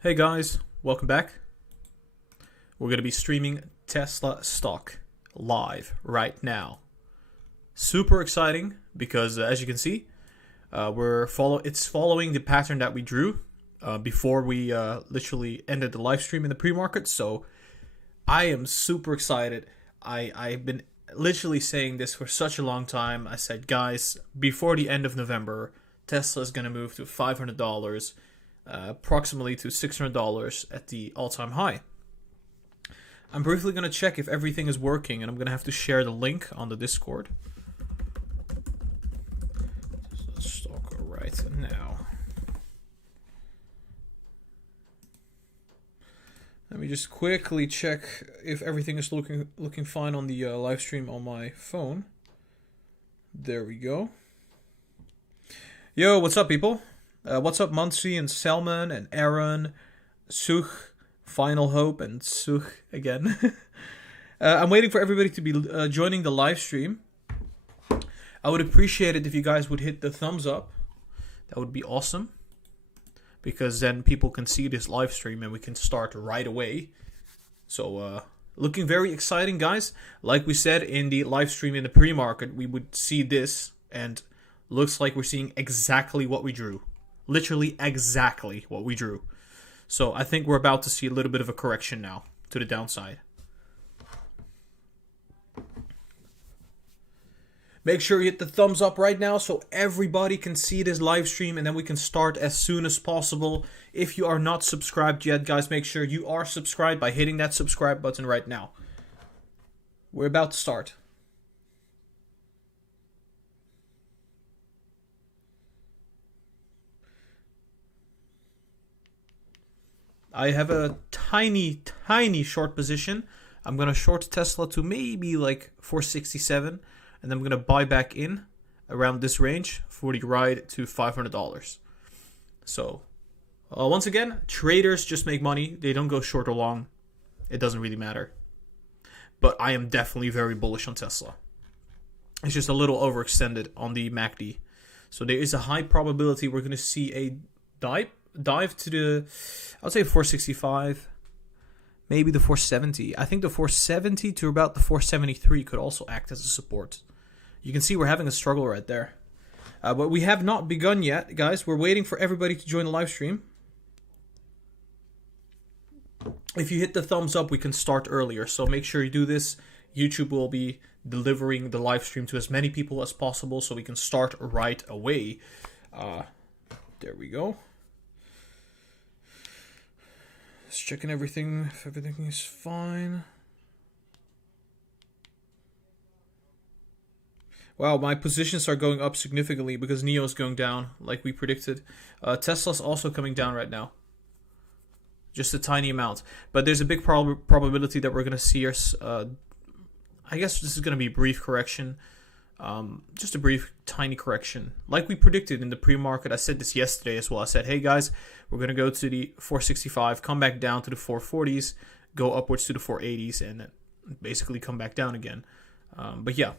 Hey guys, welcome back. We're going to be streaming Tesla stock live right now. Super exciting because as you can see, it's following the pattern that we drew before we literally ended the live stream in the pre-market. So I am super excited. I've been literally saying this for such a long time. I said, guys, before the end of November, Tesla is going to move to $500. Approximately to $600 at the all-time high. I'm briefly going to check if everything is working, and I'm going to have to share the link on the Discord. Stock right now. Let me just quickly check if everything is looking fine on the live stream on my phone. There we go. Yo, what's up, people? What's up, Muncie and Selman and Aaron, Sukh, Final Hope, and Sukh again. I'm waiting for everybody to be joining the live stream. I would appreciate it if you guys would hit the thumbs up. That would be awesome. Because then people can see this live stream and we can start right away. So, looking very exciting, guys. Like we said in the live stream in the pre-market, we would see this, and looks like we're seeing exactly what we drew. Literally exactly what we drew. So I think we're about to see a little bit of a correction now to the downside. Make sure you hit the thumbs up right now so everybody can see this live stream, and then we can start as soon as possible. If you are not subscribed yet, guys, make sure you are subscribed by hitting that subscribe button right now. We're about to start. I have a tiny short position. I'm going to short Tesla to maybe like 467. And then I'm going to buy back in around this range for the ride to $500. So, once again, traders just make money. They don't go short or long. It doesn't really matter. But I am definitely very bullish on Tesla. It's just a little overextended on the MACD. So there is a high probability we're going to see a dive to the, I would say 465, maybe the 470. I think the 470 to about the 473 could also act as a support. You can see we're having a struggle right there. But we have not begun yet, guys. We're waiting for everybody to join the live stream. If you hit the thumbs up, we can start earlier. So make sure you do this. YouTube will be delivering the live stream to as many people as possible so we can start right away. There we go. Just checking everything, if everything is fine. Wow, my positions are going up significantly because NIO is going down, like we predicted. Tesla's also coming down right now. Just a tiny amount. But there's a big probability that we're going to see us... I guess this is going to be a brief correction. Just a brief, tiny correction. Like we predicted in the pre-market, I said this yesterday as well. I said, hey guys, we're going to go to the 465, come back down to the 440s, go upwards to the 480s, and then basically come back down again. But yeah,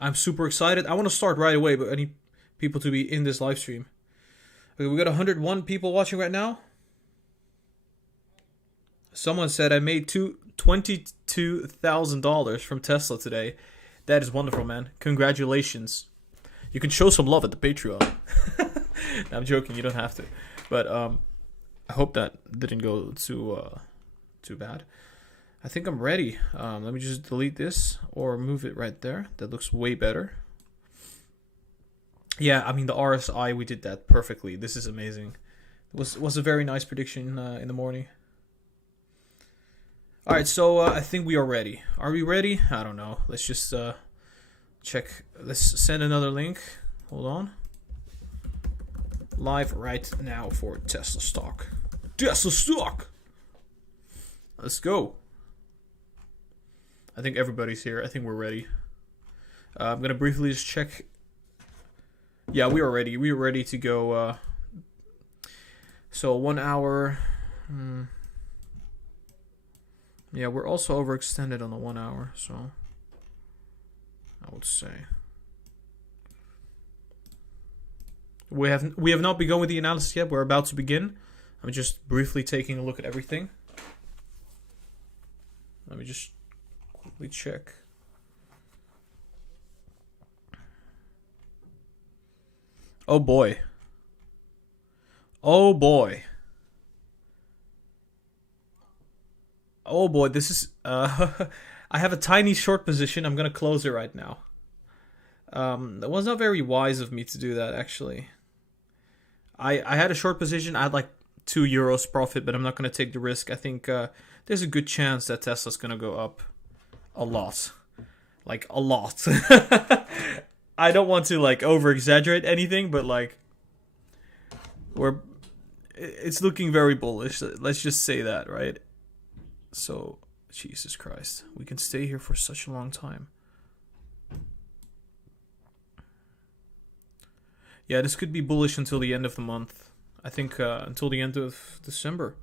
I'm super excited. I want to start right away, but I need people to be in this live stream. Okay, we got 101 people watching right now. Someone said I made $22,000 from Tesla today. That is wonderful, man. Congratulations. You can show some love at the Patreon. I'm joking. You don't have to. But I hope that didn't go too bad. I think I'm ready. Let me just delete this or move it right there. That looks way better. Yeah, I mean, the RSI, we did that perfectly. This is amazing. It was a very nice prediction in the morning. All right, so I think we are ready. Are we ready? I don't know. Let's just check. Let's send another link. Hold on. Live right now for Tesla stock. Tesla stock! Let's go. I think everybody's here. I think we're ready. I'm going to briefly just check. Yeah, we are ready. We are ready to go. So 1 hour... Yeah, we're also overextended on the 1 hour, so I would say we have not begun with the analysis yet. We're about to begin. I'm just briefly taking a look at everything. Let me just quickly check. Oh boy. Oh boy. Oh boy, this is I have a tiny short position. I'm gonna close it right now. That was not very wise of me to do that, actually. I had a short position. I had like €2 profit, but I'm not gonna take the risk. I think there's a good chance that Tesla's gonna go up a lot. Like a lot. I don't want to like over exaggerate anything, but like it's looking very bullish. Let's just say that, right? So, Jesus Christ, we can stay here for such a long time. Yeah, this could be bullish until the end of the month. I think until the end of December.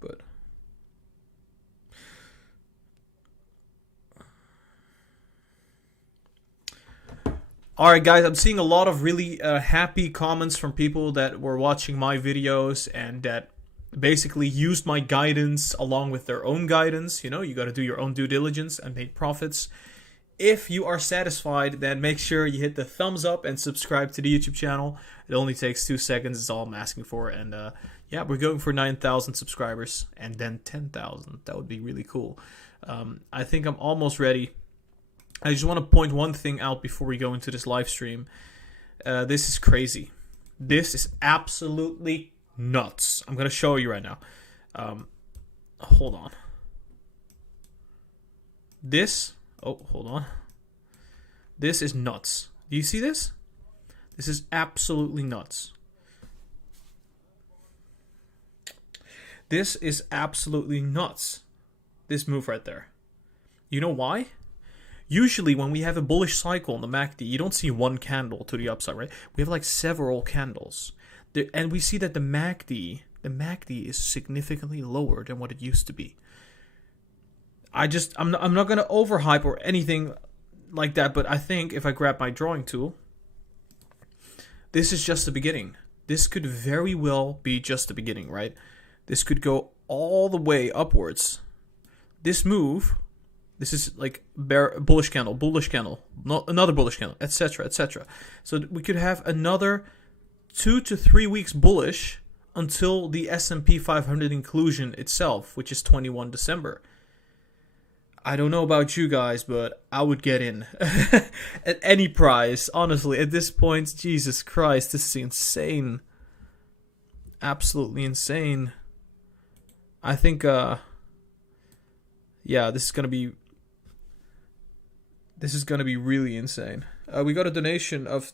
But alright guys, I'm seeing a lot of really happy comments from people that were watching my videos and that basically used my guidance along with their own guidance. You know, you got to do your own due diligence and make profits. If you are satisfied, then make sure you hit the thumbs up and subscribe to the YouTube channel. It only takes 2 seconds. It's all I'm asking for. And yeah, we're going for 9,000 subscribers and then 10,000. That would be really cool. I think I'm almost ready. I just want to point one thing out before we go into this live stream. This is crazy. This is absolutely nuts. I'm going to show you right now. Hold on. Hold on. This is nuts. Do you see this? This is absolutely nuts. This is absolutely nuts. This move right there. You know why? Usually when we have a bullish cycle on the MACD, you don't see one candle to the upside, right? We have like several candles. And we see that the MACD is significantly lower than what it used to be. I'm not going to overhype or anything like that, but I think if I grab my drawing tool, this is just the beginning. This could very well be just the beginning, right? This could go all the way upwards. This move, this is like bullish candle, not another bullish candle, etc., etc. So we could have another 2 to 3 weeks bullish until the S&P 500 inclusion itself, which is 21 December. I don't know about you guys, but I would get in at any price. Honestly, at this point, Jesus Christ, this is insane. Absolutely insane. I think, yeah, this is gonna be really insane. We got a donation of.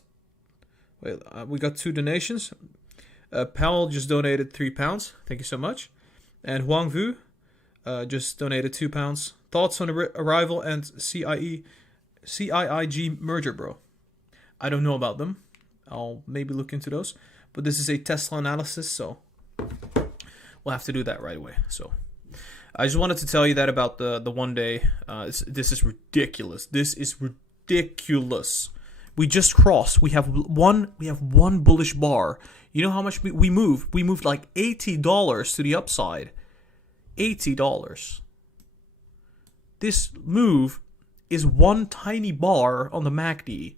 We got 2 donations. Powell just donated £3. Thank you so much. And Huang Vu just donated £2. Thoughts on the Arrival and CIIG merger, bro? I don't know about them. I'll maybe look into those. But this is a Tesla analysis, so we'll have to do that right away. So I just wanted to tell you that about the 1 day. This is ridiculous. This is ridiculous. We just crossed. We have one bullish bar. You know how much we moved? We moved like $80 to the upside. $80. This move is one tiny bar on the MACD.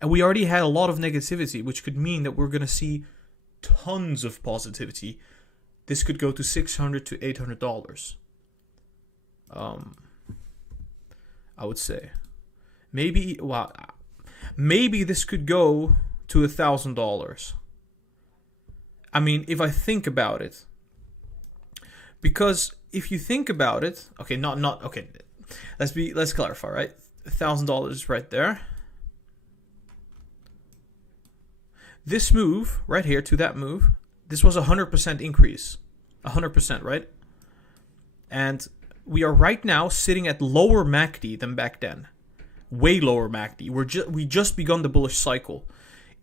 And we already had a lot of negativity, which could mean that we're going to see tons of positivity. This could go to $600 to $800. I would say. Maybe this could go to $1,000. I mean, if I think about it. Because if you think about it, okay, okay. Let's clarify, right? $1,000 right there. This move right here to that move, this was 100% increase. 100%, right? And we are right now sitting at lower MACD than back then. Way lower MACD. We just begun the bullish cycle.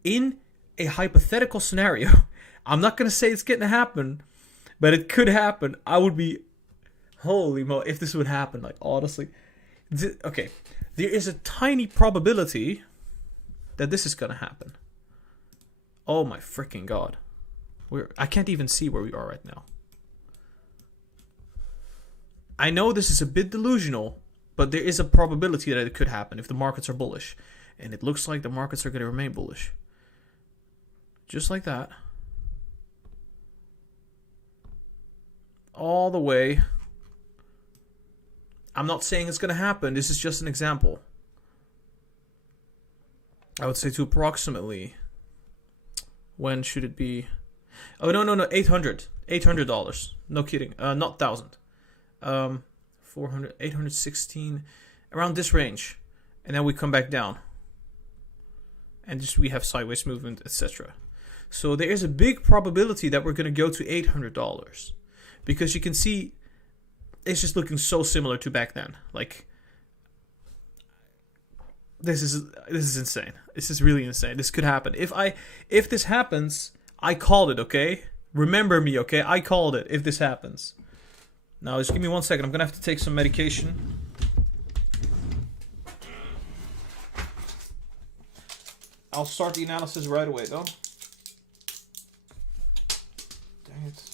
In a hypothetical scenario, I'm not going to say it's going to happen, but it could happen. I would be, holy mo, if this would happen, like honestly. Okay, there is a tiny probability that this is going to happen. Oh my freaking god. I can't even see where we are right now. I know this is a bit delusional, but there is a probability that it could happen if the markets are bullish. And it looks like the markets are going to remain bullish. Just like that. All the way. I'm not saying it's going to happen. This is just an example. I would say to approximately... When should it be? Oh, no, $800. $800. No kidding. Not 1,000. 400, 816. Around this range. And then we come back down. And just we have sideways movement, etc. So there is a big probability that we're going to go to $800. Because you can see it's just looking so similar to back then. Like, this is insane. This is really insane. This could happen. If this happens, I called it, okay? Remember me, okay? I called it if this happens. Now, just give me 1 second. I'm going to have to take some medication. I'll start the analysis right away, though. Dang it.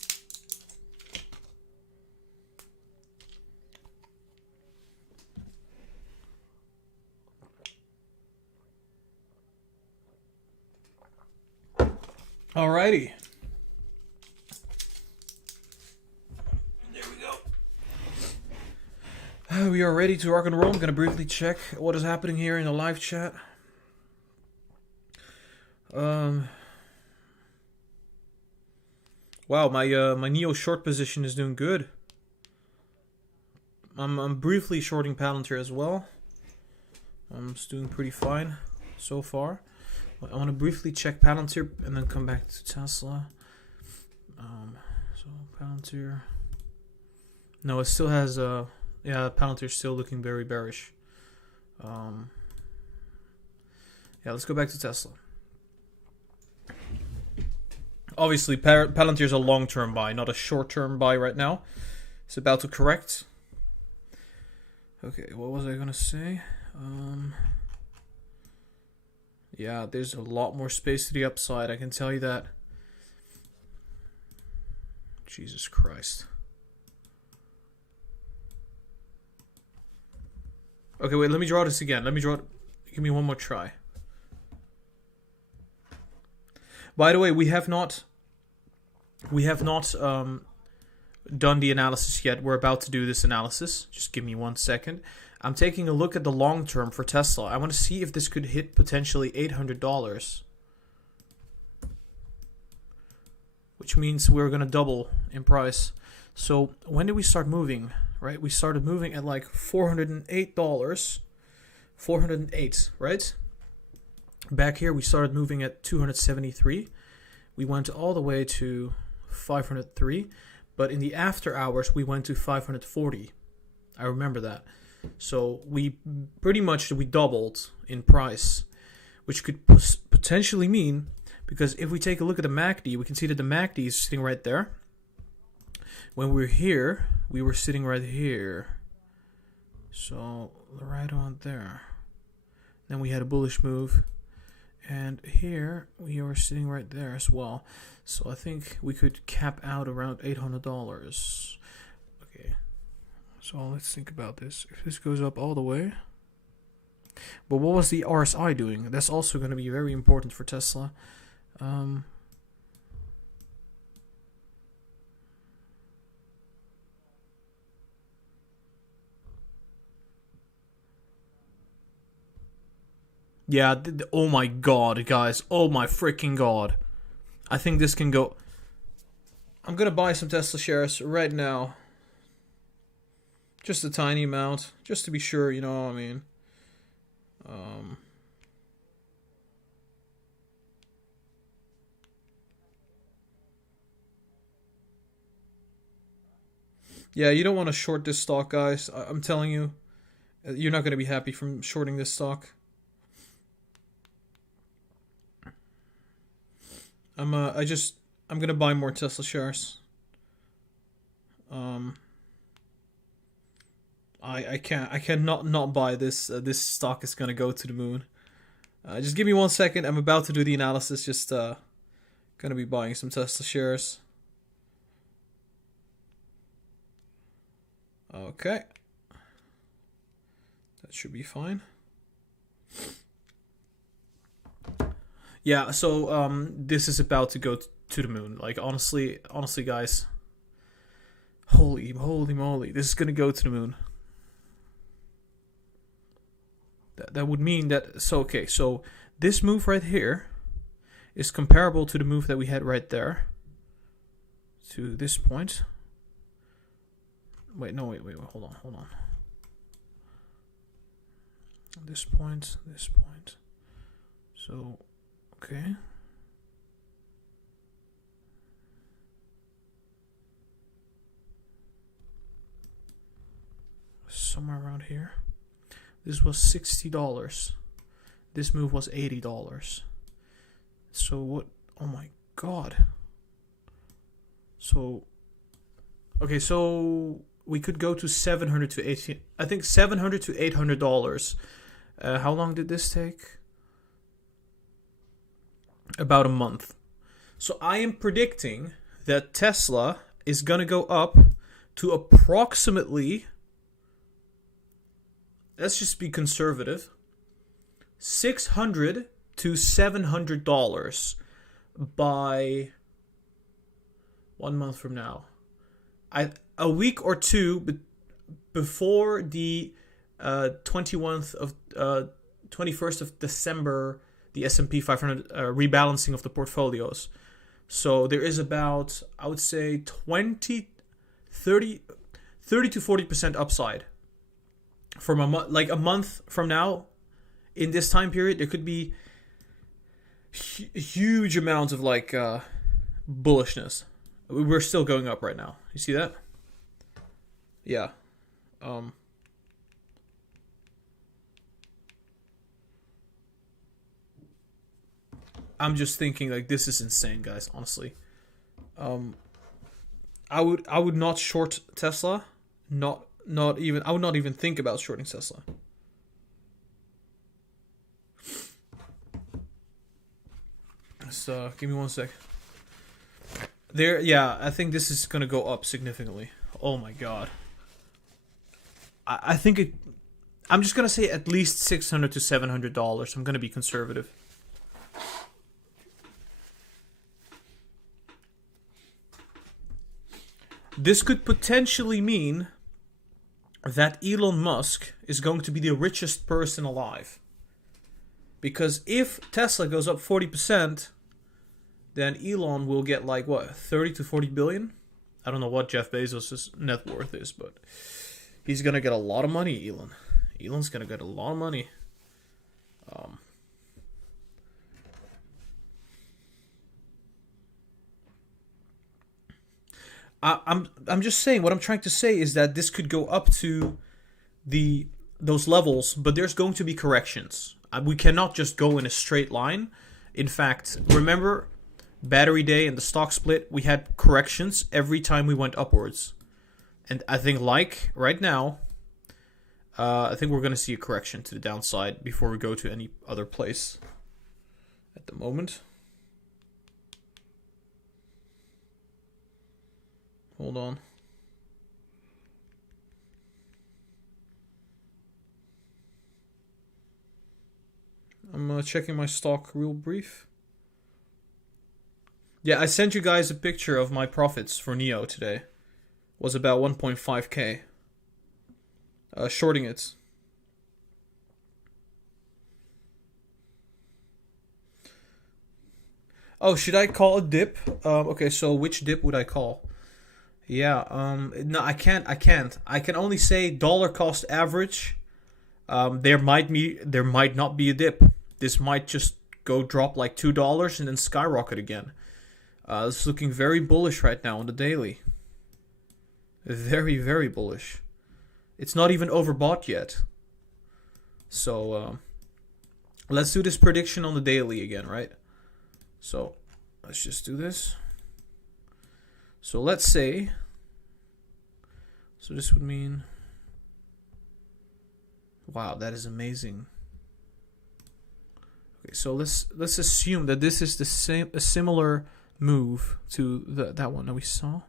Alrighty. There we go. We are ready to rock and roll. I'm going to briefly check what is happening here in the live chat. Wow, my NIO short position is doing good. I'm briefly shorting Palantir as well. I'm just doing pretty fine so far. I want to briefly check Palantir and then come back to Tesla. So Palantir. No, it still has yeah, Palantir's still looking very bearish. Yeah, let's go back to Tesla. Obviously, Palantir is a long-term buy, not a short-term buy right now. It's about to correct. Okay, what was I gonna say? Yeah, there's a lot more space to the upside, I can tell you that. Jesus Christ. Okay, wait, let me draw this again. Give me one more try. By the way, we have not done the analysis yet. We're about to do this analysis. Just give me 1 second. I'm taking a look at the long term for Tesla. I want to see if this could hit potentially $800. Which means we're going to double in price. So when did we start moving? Right? We started moving at like $408. 408, right? Back here we started moving at 273. We went all the way to 503. But in the after hours we went to 540. I remember that. So we doubled in price, which could potentially mean, because if we take a look at the MACD, we can see that the MACD is sitting right there. When we were here, we were sitting right here. So right on there. Then we had a bullish move. And here we are sitting right there as well. So I think we could cap out around $800. Okay. So let's think about this. If this goes up all the way. But what was the RSI doing? That's also going to be very important for Tesla. Yeah, oh my god, guys. Oh my freaking god. I think this can go... I'm going to buy some Tesla shares right now. Just a tiny amount. Just to be sure, you know what I mean. Yeah, you don't want to short this stock, guys. I'm telling you. You're not going to be happy from shorting this stock. I'm gonna buy more Tesla shares. I cannot not buy this. This stock is gonna go to the moon. Just give me 1 second. I'm about to do the analysis. Just Gonna be buying some Tesla shares. Okay. That should be fine. Yeah, so this is about to go to the moon. Like honestly guys. Holy moly, this is gonna go to the moon. That would mean that so this move right here is comparable to the move that we had right there. To this point. Wait, hold on. This point. So, okay. Somewhere around here. This was $60. This move was $80. So what? Oh my god. So, okay, so we could go to $700 to $18. I think $700 to $800. How long did this take? About a month. So I am predicting that Tesla is gonna go up to approximately, let's just be conservative, $600 to $700 by 1 month from now. A week or two before the 21st of December, the S&P 500 rebalancing of the portfolios. So there is about, I would say, 30 to 40% upside. From a month from now, in this time period, there could be huge amounts of bullishness. We're still going up right now. You see that? Yeah. I'm just thinking this is insane, guys. Honestly, I would not short Tesla. I would not even think about shorting Tesla. So give me 1 sec. I think this is gonna go up significantly. Oh my god. I think I'm just gonna say at least $600 to $700. I'm gonna be conservative. This could potentially mean that Elon Musk is going to be the richest person alive. Because if Tesla goes up 40%, then Elon will get 30 to 40 billion? I don't know what Jeff Bezos' net worth is, but he's going to get a lot of money, Elon. Elon's going to get a lot of money. I'm just saying, what I'm trying to say is that this could go up to those levels, but there's going to be corrections. We cannot just go in a straight line. In fact, remember Battery Day and the stock split, we had corrections every time we went upwards. And I think right now, I think we're going to see a correction to the downside before we go to any other place at the moment. Hold on. I'm checking my stock real brief. Yeah, I sent you guys a picture of my profits for NIO today. It was about 1.5k. Shorting it. Oh, should I call a dip? Okay, so which dip would I call? Yeah, no, I can't. I can only say dollar cost average. There might not be a dip. This might just go drop $2 and then skyrocket again. It's looking very bullish right now on the daily. Very, very bullish. It's not even overbought yet. So, let's do this prediction on the daily again, right? So, let's just do this. So, let's say... So, this would mean... Wow, that is amazing. Okay, so let's assume that this is a similar move to that one that we saw.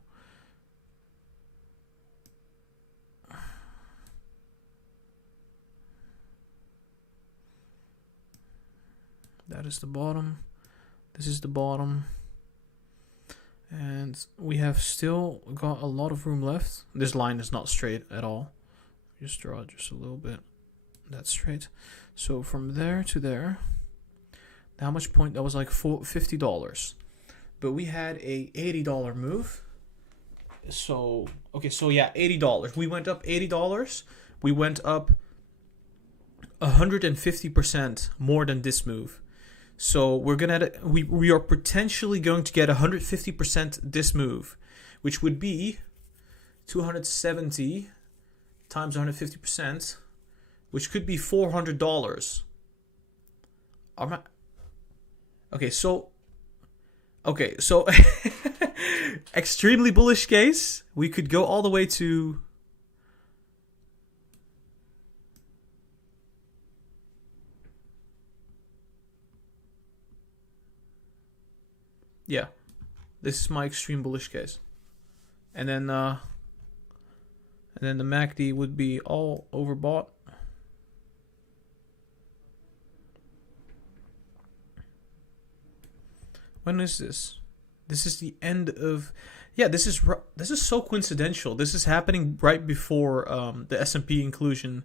That is the bottom. This is the bottom. And we have still got a lot of room left. This line is not straight at all. Just draw it just a little bit. That's straight. So from there to there, how much point? That was like $50. But we had a $80 move. So, okay, so yeah, $80. We went up $80. We went up 150% more than this move. So we are potentially going to get 150% this move, which would be 270 times 150%, which could be $400. Okay, so extremely bullish case, we could go all the way to yeah. This is my extreme bullish case. And then the MACD would be all overbought. When is this? This is the end of... Yeah, this is so coincidental. This is happening right before the S&P inclusion.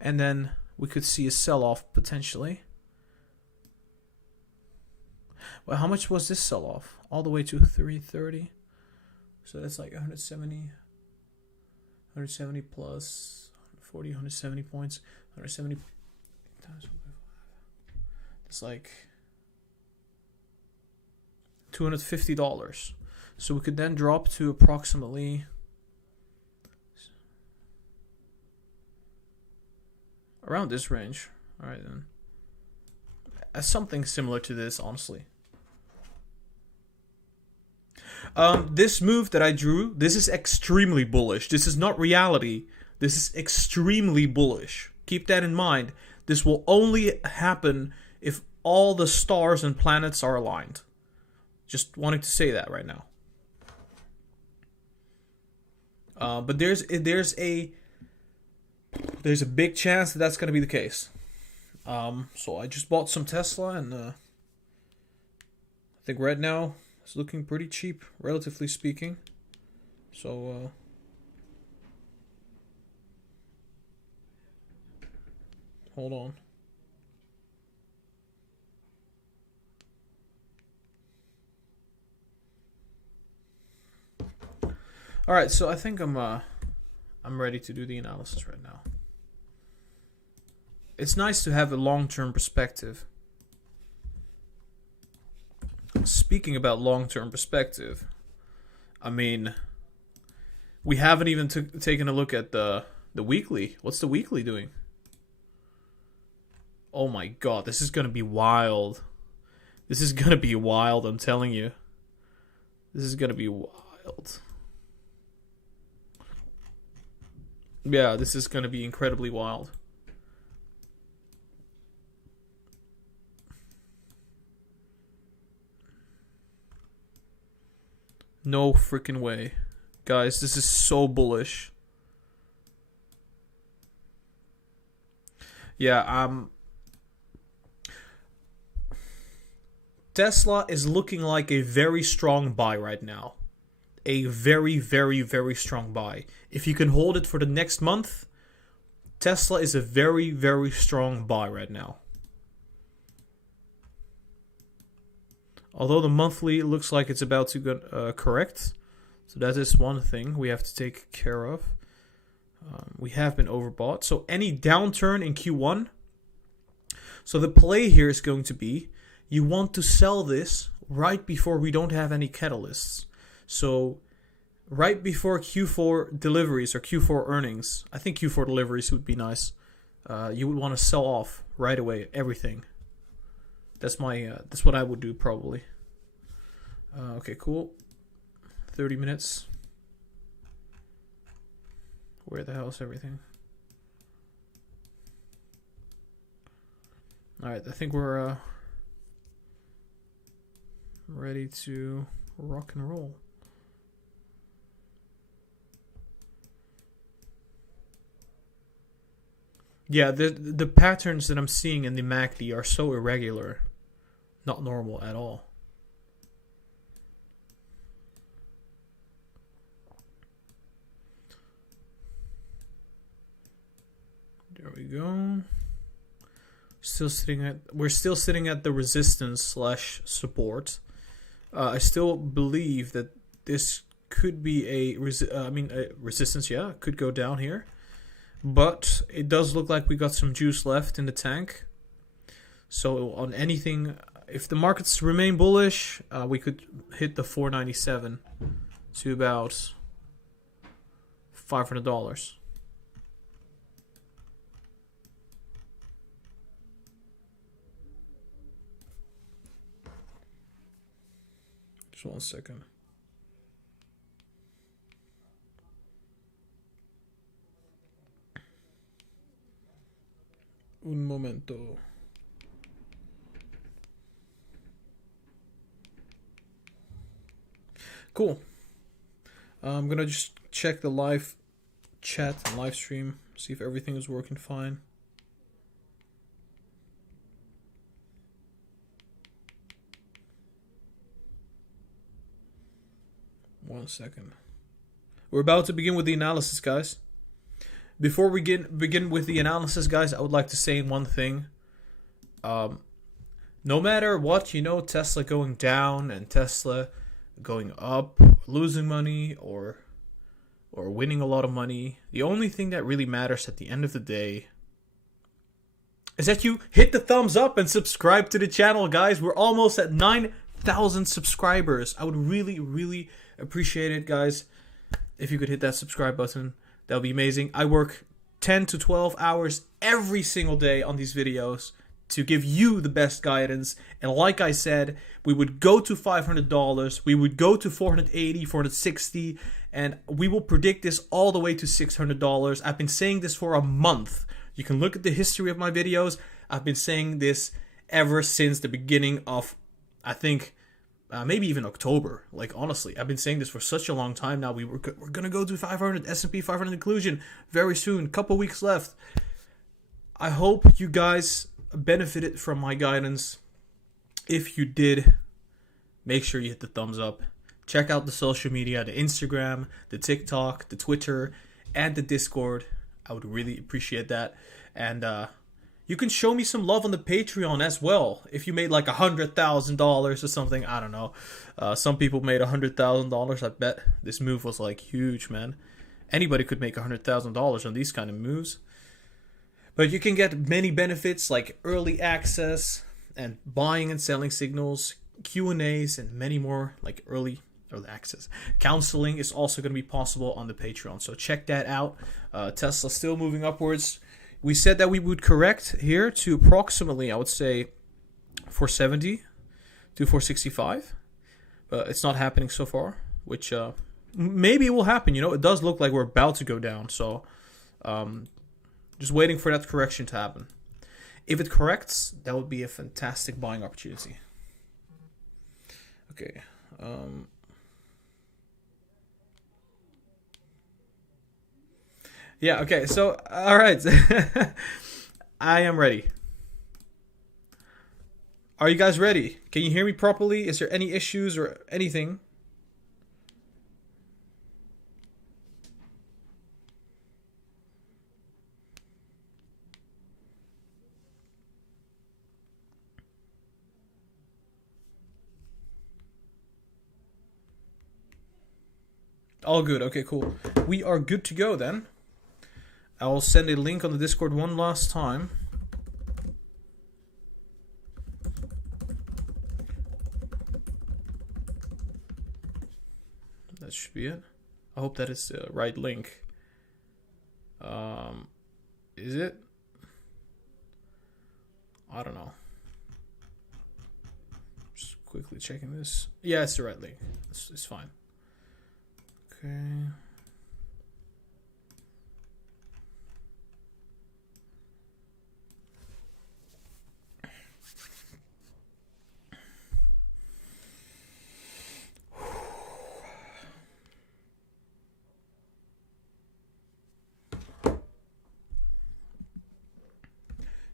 And then we could see a sell-off potentially. Well, how much was this sell-off? All the way to 330. So that's like 170 plus 140, 170 points. 170 times 1.5. It's like $250. So we could then drop to approximately around this range. All right, then. Something similar to this, honestly. This move that I drew, this is extremely bullish. This is not reality. This is extremely bullish. Keep that in mind. This will only happen if all the stars and planets are aligned. Just wanting to say that right now. But there's a big chance that that's going to be the case. So I just bought some Tesla, and I think right now it's looking pretty cheap, relatively speaking. So hold on. All right, so I think I'm ready to do the analysis right now. It's nice to have a long-term perspective. Speaking about long-term perspective, I mean, we haven't even taken a look at the weekly. What's the weekly doing? Oh my god, this is gonna be wild. This is gonna be wild, I'm telling you. This is gonna be wild. Yeah, this is gonna be incredibly wild. No freaking way. Guys, this is so bullish. Yeah, Tesla is looking like a very strong buy right now. A very, very, very strong buy. If you can hold it for the next month, Tesla is a very, very strong buy right now. Although the monthly looks like it's about to go correct. So that is one thing we have to take care of. We have been overbought. So any downturn in Q1. So the play here is going to be, you want to sell this right before we don't have any catalysts. So right before Q4 deliveries or Q4 earnings, I think Q4 deliveries would be nice. You would want to sell off right away everything. That's what I would do probably. Okay, cool. 30 minutes. Where the hell is everything? All right, I think we're ready to rock and roll. Yeah, the patterns that I'm seeing in the MACD are so irregular. Not normal at all. There we go. We're still sitting at the resistance slash support. I still believe that this could be a resistance. Yeah, could go down here, but it does look like we got some juice left in the tank. So on anything, if the markets remain bullish, we could hit the 497 to about $500. Just 1 second. Un momento. Cool. I'm gonna just check the live chat and live stream, see if everything is working fine. One second. We're about to begin with the analysis, guys. Before we begin with the analysis, guys, I would like to say one thing. No matter what, Tesla going down and Tesla going up, losing money or winning a lot of money, the only thing that really matters at the end of the day is that you hit the thumbs up and subscribe to the channel, guys. We're almost at 9,000 subscribers. I would really, really appreciate it, guys, if you could hit that subscribe button. That would be amazing. I work 10 to 12 hours every single day on these videos to give you the best guidance. And like I said, we would go to $500, we would go to $480, $460, and we will predict this all the way to $600. I've been saying this for a month. You can look at the history of my videos. I've been saying this ever since the beginning of, I think, maybe even October. Like, honestly, I've been saying this for such a long time now. We're going to go to 500, S&P 500 inclusion very soon. Couple weeks left. I hope you guys benefited from my guidance. If you did, make sure you hit the thumbs up. Check out the social media, the Instagram, the TikTok, the Twitter, and the Discord. I would really appreciate that. And you can show me some love on the Patreon as well. If you made like $100,000 or something, I don't know. Some people made $100,000. I bet this move was like huge, man. Anybody could make $100,000 on these kind of moves. But you can get many benefits like early access and buying and selling signals, Q&As, and many more, like early access. Counseling is also going to be possible on the Patreon, so check that out. Tesla still moving upwards. We said that we would correct here to approximately, I would say, 470 to 465. But it's not happening so far, which maybe it will happen. It does look like we're about to go down, so just waiting for that correction to happen. If it corrects, that would be a fantastic buying opportunity. Okay. Yeah, okay, so, alright. I am ready. Are you guys ready? Can you hear me properly? Is there any issues or anything? All good. Okay, cool. We are good to go then. I'll send a link on the Discord one last time. That should be it. I hope that is the right link. Is it? I don't know. Just quickly checking this. Yeah, it's the right link. It's fine. Okay.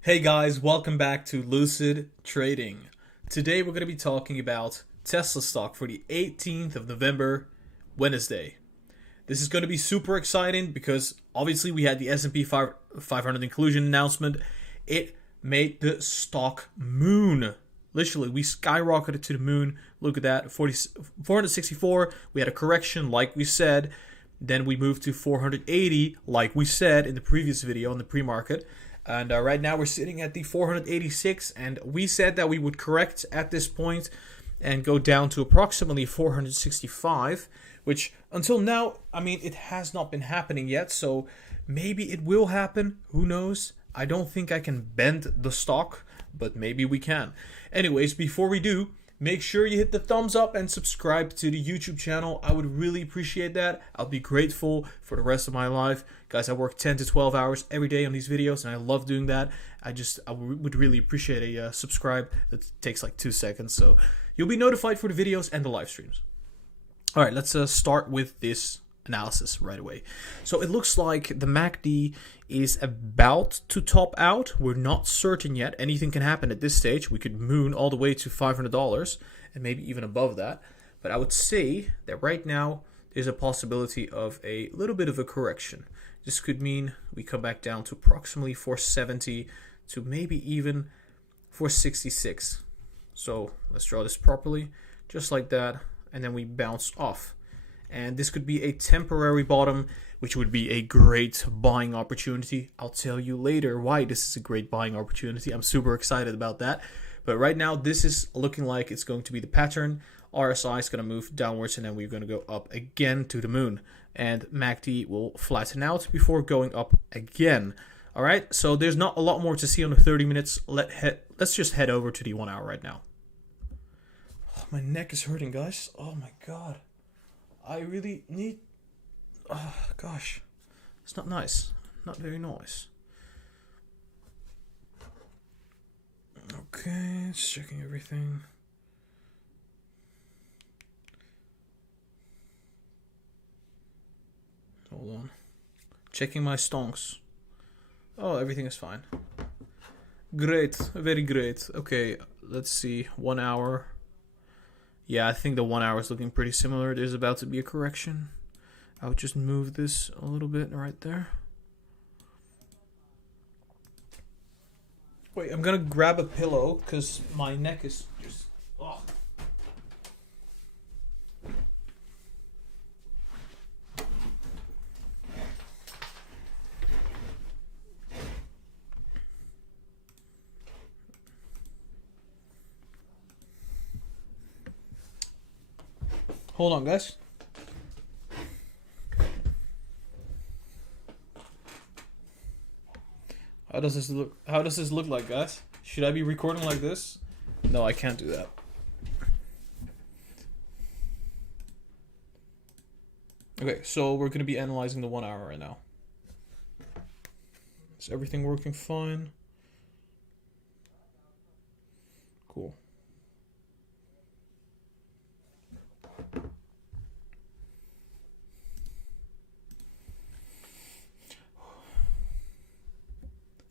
Hey guys, welcome back to Lucid Trading. Today we're going to be talking about Tesla stock for the 18th of November, Wednesday. This is going to be super exciting because obviously we had the S&P 500 inclusion announcement. It made the stock moon. Literally, we skyrocketed to the moon. Look at that, 464. We had a correction like we said. Then we moved to 480 like we said in the previous video in the pre-market. And right now we're sitting at the 486, and we said that we would correct at this point and go down to approximately 465, which until now, I mean, it has not been happening yet, so maybe it will happen. Who knows? I don't think I can bend the stock, but maybe we can. Anyways, before we do, make sure you hit the thumbs up and subscribe to the YouTube channel. I would really appreciate that. I'll be grateful for the rest of my life. Guys, I work 10 to 12 hours every day on these videos, and I love doing that. I would really appreciate a subscribe. It takes like 2 seconds, so you'll be notified for the videos and the live streams. All right, let's start with this analysis right away. So it looks like the MACD is about to top out. We're not certain yet. Anything can happen at this stage. We could moon all the way to $500 and maybe even above that. But I would say that right now there's a possibility of a little bit of a correction. This could mean we come back down to approximately 470 to maybe even 466. So let's draw this properly, just like that, and then we bounce off. And this could be a temporary bottom, which would be a great buying opportunity. I'll tell you later why this is a great buying opportunity. I'm super excited about that. But right now, this is looking like it's going to be the pattern. RSI is going to move downwards, and then we're going to go up again to the moon. And MACD will flatten out before going up again. All right, so there's not a lot more to see on the 30 minutes. Let's just head over to the 1 hour right now. Oh, my neck is hurting, guys. Oh, my God. I really need... Oh, gosh. It's not nice. Not very nice. Okay, just checking everything. Hold on. Checking my stonks. Oh, everything is fine. Great. Very great. Okay, let's see. 1 hour. Yeah, I think the 1 hour is looking pretty similar. There's about to be a correction. I would just move this a little bit right there. Wait, I'm gonna grab a pillow because my neck is just... Oh. Hold on, guys. How does this look? How does this look like, guys? Should I be recording like this? No, I can't do that. Okay, so we're going to be analyzing the 1 hour right now. Is everything working fine? Cool.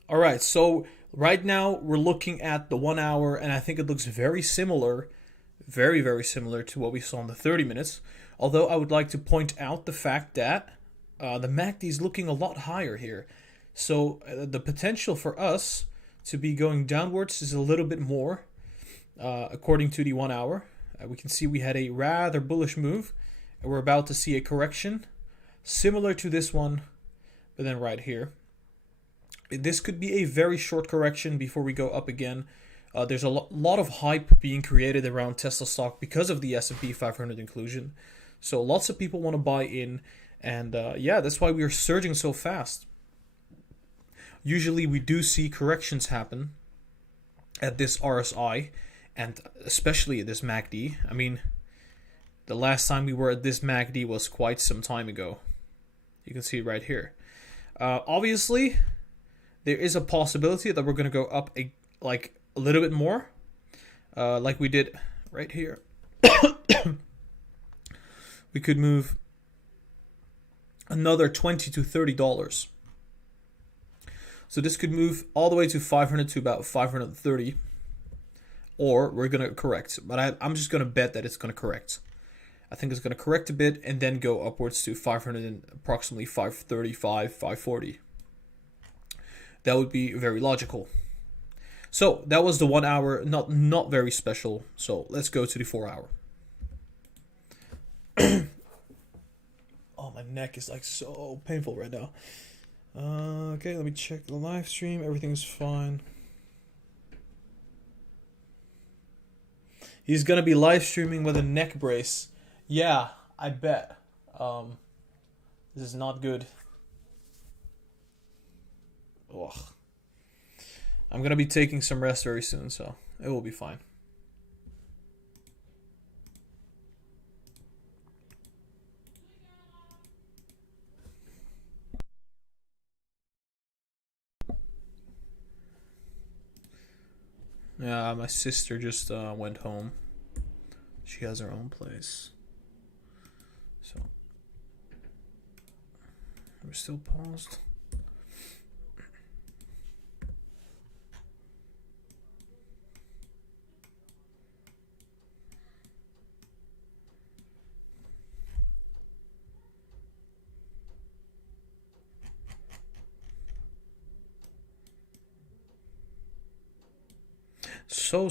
All right, so right now we're looking at the 1 hour, and I think it looks very similar, very, very similar to what we saw in the 30 minutes. Although I would like to point out the fact that the MACD is looking a lot higher here. So the potential for us to be going downwards is a little bit more, according to the 1 hour. We can see we had a rather bullish move, and we're about to see a correction similar to this one, but then right here. This could be a very short correction before we go up again. There's a lot of hype being created around Tesla stock because of the S&P 500 inclusion. So lots of people want to buy in, and yeah, that's why we are surging so fast. Usually we do see corrections happen at this RSI, and especially at this MACD. I mean, the last time we were at this MACD was quite some time ago. You can see it right here. Obviously, there is a possibility that we're going to go up a little bit more, like we did right here. We could move another $20 to $30. So this could move all the way to 500 to about 530, or we're going to correct. But I'm just going to bet that it's going to correct. I think it's going to correct a bit and then go upwards to 500 and approximately 535, 540. That would be very logical. So that was the 1 hour, not very special. So let's go to the 4 hour. Oh, my neck is like so painful right now. Okay, let me check the live stream. Everything's fine. He's gonna be live streaming with a neck brace. Yeah, I bet. This is not good. Ugh. I'm gonna be taking some rest very soon, so it will be fine. Yeah, my sister just went home. She has her own place. So we're still paused. So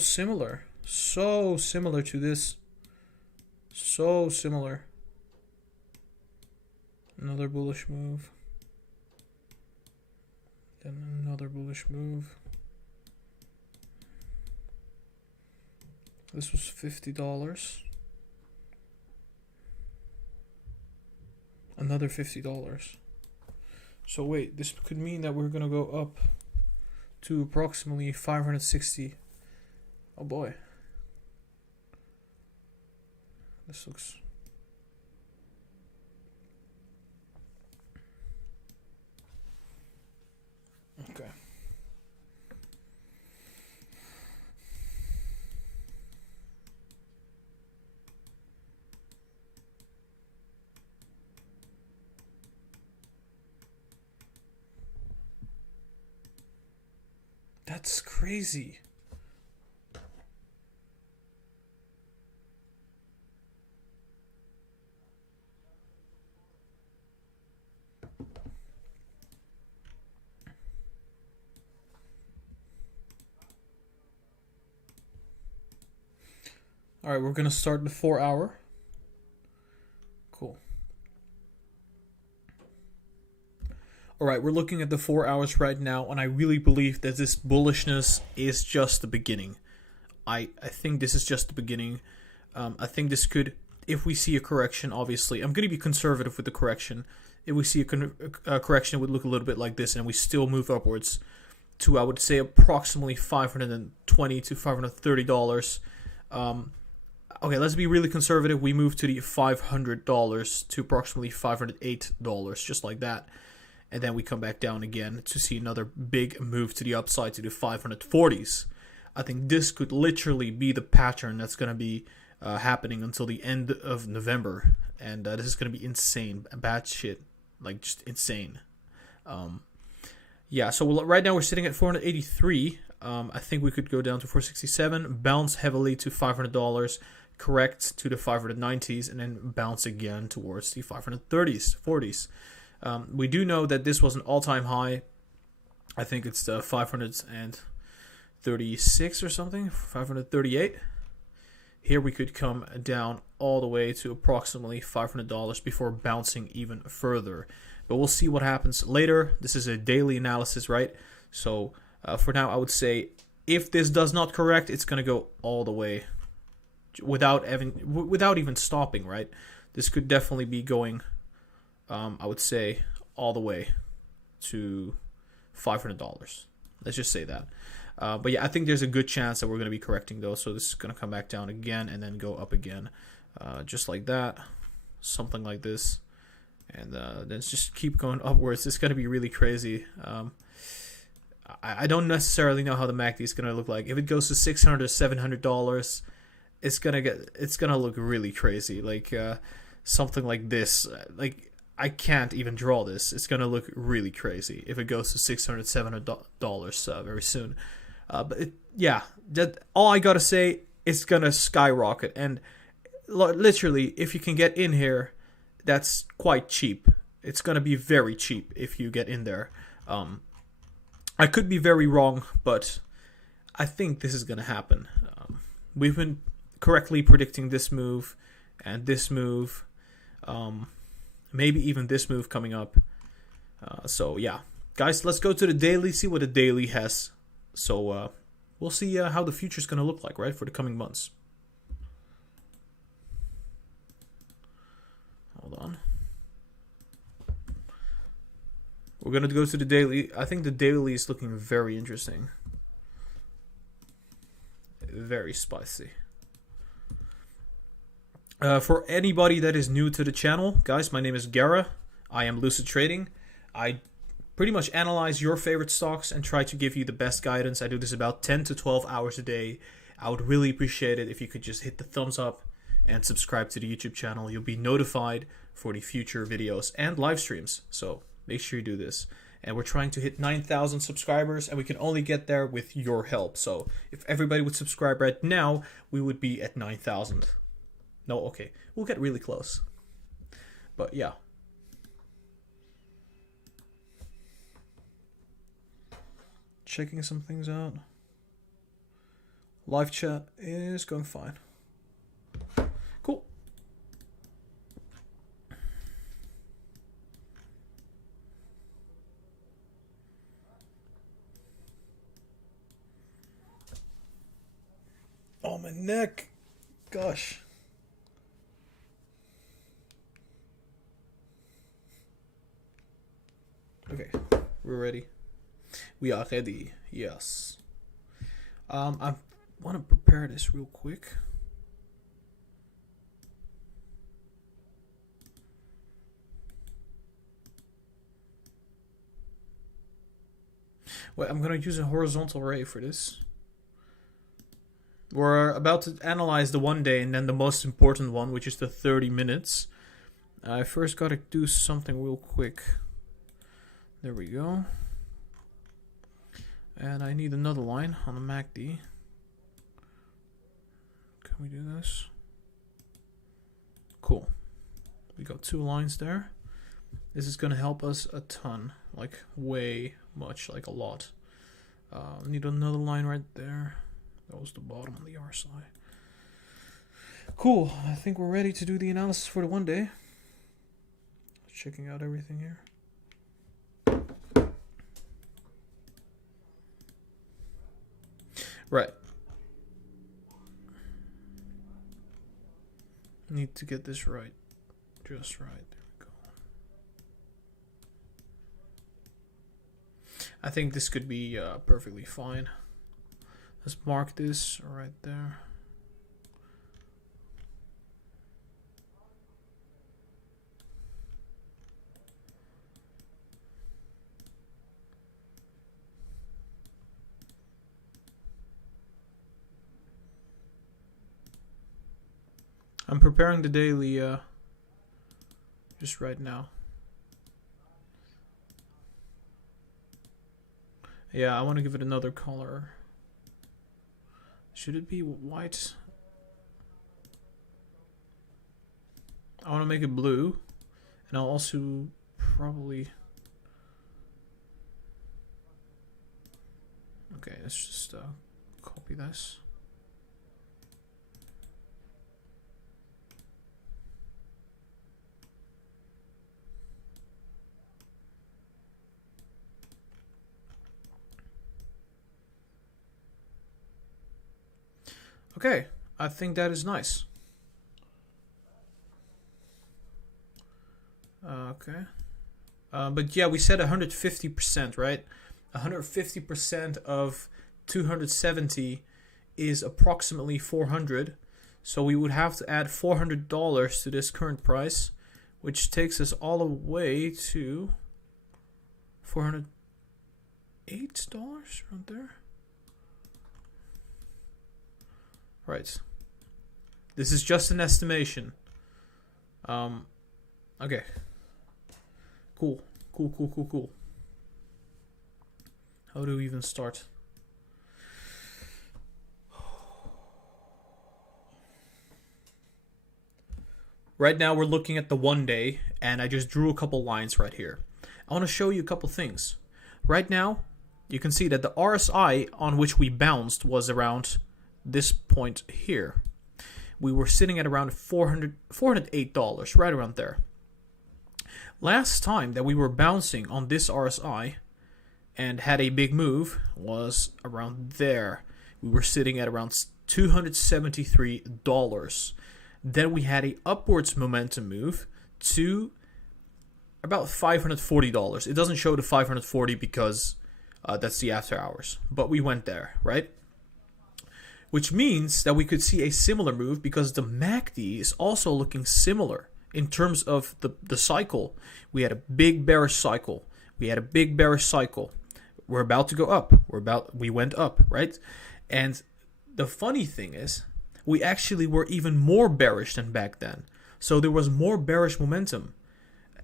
similar to this. So similar. Another bullish move. Then another bullish move. This was $50. Another $50. So wait, this could mean that we're gonna go up to approximately 560. Oh boy. This looks... Okay. That's crazy. All right, we're going to start the 4 hour. Cool. All right, we're looking at the 4 hours right now, and I really believe that this bullishness is just the beginning. I think this is just the beginning. I think this could, if we see a correction, obviously, I'm going to be conservative with the correction. If we see a correction, it would look a little bit like this, and we still move upwards to, I would say, approximately $520 to $530. Okay, let's be really conservative. We move to the $500 to approximately $508, just like that. And then we come back down again to see another big move to the upside to the 540s. I think this could literally be the pattern that's going to be happening until the end of November. And this is going to be insane. Bad shit. Like, just insane. Yeah, so right now we're sitting at 483. I think we could go down to 467, bounce heavily to $500, correct to the 590s, and then bounce again towards the 530s, 40s. We do know that this was an all-time high. I think it's the 536 or something, 538. Here we could come down all the way to approximately $500 before bouncing even further. But we'll see what happens later. This is a daily analysis, right? So for now, I would say if this does not correct, it's going to go all the way without even stopping, right? This could definitely be going, I would say, all the way to $500. Let's just say that. But yeah, I think there's a good chance that we're going to be correcting those. So this is going to come back down again and then go up again, just like that, something like this. And then just keep going upwards. It's going to be really crazy. I don't necessarily know how the MACD is going to look like. If it goes to $600 or $700, it's gonna look really crazy. Like something like this. Like I can't even draw this. It's gonna look really crazy if it goes to $600, $700 very soon. Yeah, that all I gotta say, it's gonna skyrocket. And literally, if you can get in here, that's quite cheap. It's gonna be very cheap if you get in there. I could be very wrong, but I think this is gonna happen. We've been correctly predicting this move and this move, maybe even this move coming up. So yeah, guys, let's go to the daily, see what the daily has. So we'll see how the future's gonna look like, right, for the coming months. Hold on. We're gonna go to the daily. I think the daily is looking very interesting. Very spicy. For anybody that is new to the channel, guys, my name is Gara. I am Lucid Trading. I pretty much analyze your favorite stocks and try to give you the best guidance. I do this about 10 to 12 hours a day. I would really appreciate it if you could just hit the thumbs up and subscribe to the YouTube channel. You'll be notified for the future videos and live streams. So make sure you do this. And we're trying to hit 9,000 subscribers, and we can only get there with your help. So if everybody would subscribe right now, we would be at 9,000. No, okay. We'll get really close. But yeah. Checking some things out. Live chat is going fine. Cool. Oh, my neck. Gosh. Okay, we're ready. We are ready. Yes. I want to prepare this real quick. Well, I'm gonna use a horizontal ray for this. We're about to analyze the 1 day and then the most important one, which is the 30 minutes. I first gotta do something real quick. There we go. And I need another line on the MACD. Can we do this? Cool. We got 2 lines there. This is gonna help us a ton, like way much, like a lot. Need another line right there. That was the bottom on the RSI. Cool. I think we're ready to do the analysis for the 1 day. Checking out everything here. Right. Need to get this right. Just right. There we go. I think this could be perfectly fine. Let's mark this right there. I'm preparing the daily just right now. Yeah, I want to give it another color. Should it be white? I want to make it blue. And I'll also probably... Okay, let's just copy this. Okay, I think that is nice. Okay. But yeah, we said 150%, right? 150% of 270 is approximately 400. So we would have to add $400 to this current price, which takes us all the way to $408 around there. Right. This is just an estimation. Okay. Cool. Cool. How do we even start? Right now we're looking at the 1 day, and I just drew a couple lines right here. I want to show you a couple things. Right now, you can see that the RSI on which we bounced was around this point here. We were sitting at around $408, right around there. Last time that we were bouncing on this RSI and had a big move was around there. We were sitting at around $273. Then we had a upwards momentum move to about $540. It doesn't show the 540 because that's the after hours, but we went there, right? Which means that we could see a similar move because the MACD is also looking similar in terms of the cycle. We had a big bearish cycle. We're about to go up. We went up, right? And the funny thing is, we actually were even more bearish than back then. So there was more bearish momentum.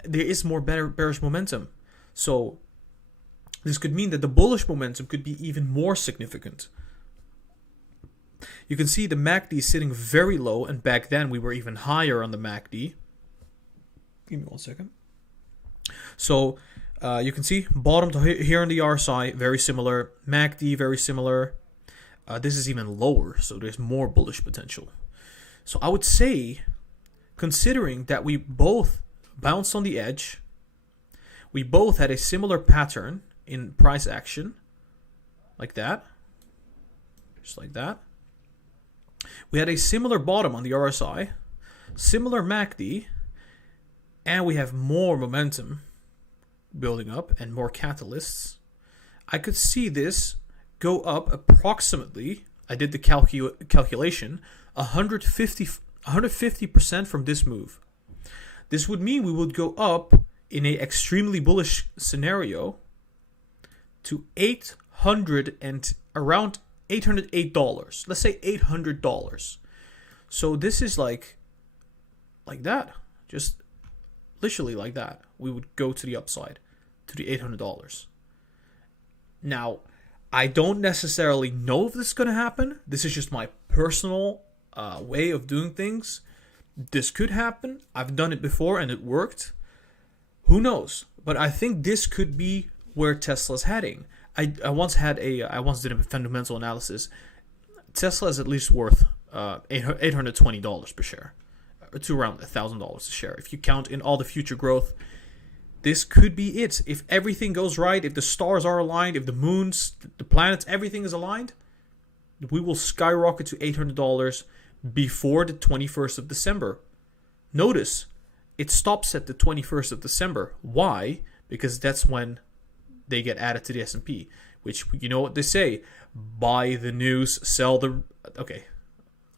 There is more bearish momentum. So this could mean that the bullish momentum could be even more significant. You can see the MACD is sitting very low, and back then we were even higher on the MACD. Give me 1 second. So you can see bottom to here on the RSI, very similar. MACD, very similar. This is even lower, so there's more bullish potential. So I would say, considering that we both bounced on the edge, we both had a similar pattern in price action, like that, just like that. We had a similar bottom on the RSI, similar MACD, and we have more momentum building up and more catalysts. I could see this go up approximately, I did the calculation, 150% from this move. This would mean we would go up in an extremely bullish scenario to around $808. Let's say $800. So this is like that. Just literally like that. We would go to the upside, to the $800. Now, I don't necessarily know if this is going to happen. This is just my personal way of doing things. This could happen. I've done it before and it worked. Who knows? But I think this could be where Tesla's heading. I once did a fundamental analysis. Tesla is at least worth $820 per share, to around $1,000 a share. If you count in all the future growth, this could be it. If everything goes right, if the stars are aligned, if the moons, the planets, everything is aligned, we will skyrocket to $800 before the 21st of December. Notice, it stops at the 21st of December. Why? Because that's when they get added to the S&P, which, you know what they say, buy the news, sell the... Okay,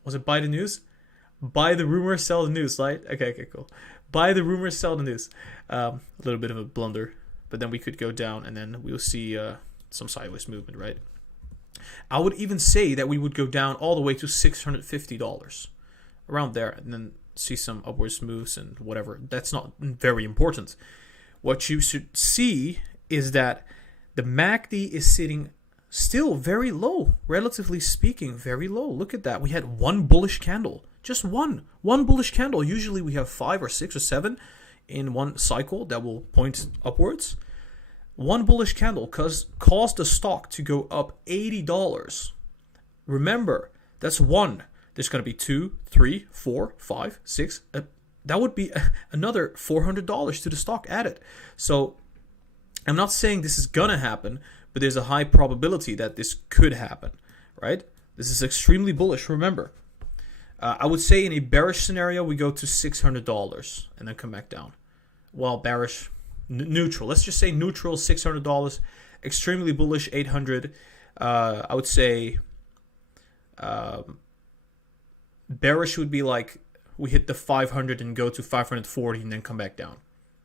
was it buy the news? Buy the rumor, sell the news, right? Okay, cool. Buy the rumor, sell the news. A little bit of a blunder, but then we could go down and then we'll see some sideways movement, right? I would even say that we would go down all the way to $650, around there, and then see some upwards moves and whatever. That's not very important. What you should see is that the MACD is sitting still very low, relatively speaking, very low. Look at that. We had one bullish candle, just one bullish candle. Usually we have 5 or 6 or 7 in one cycle that will point upwards. One bullish candle caused the stock to go up $80. Remember, that's one. There's going to be 2, 3, 4, 5, 6. That would be another $400 to the stock added. So I'm not saying this is going to happen, but there's a high probability that this could happen, right? This is extremely bullish, remember. I would say in a bearish scenario, we go to $600 and then come back down. Well, bearish, neutral. Let's just say neutral, $600. Extremely bullish, $800. I would say bearish would be like we hit the 500 and go to 540 and then come back down.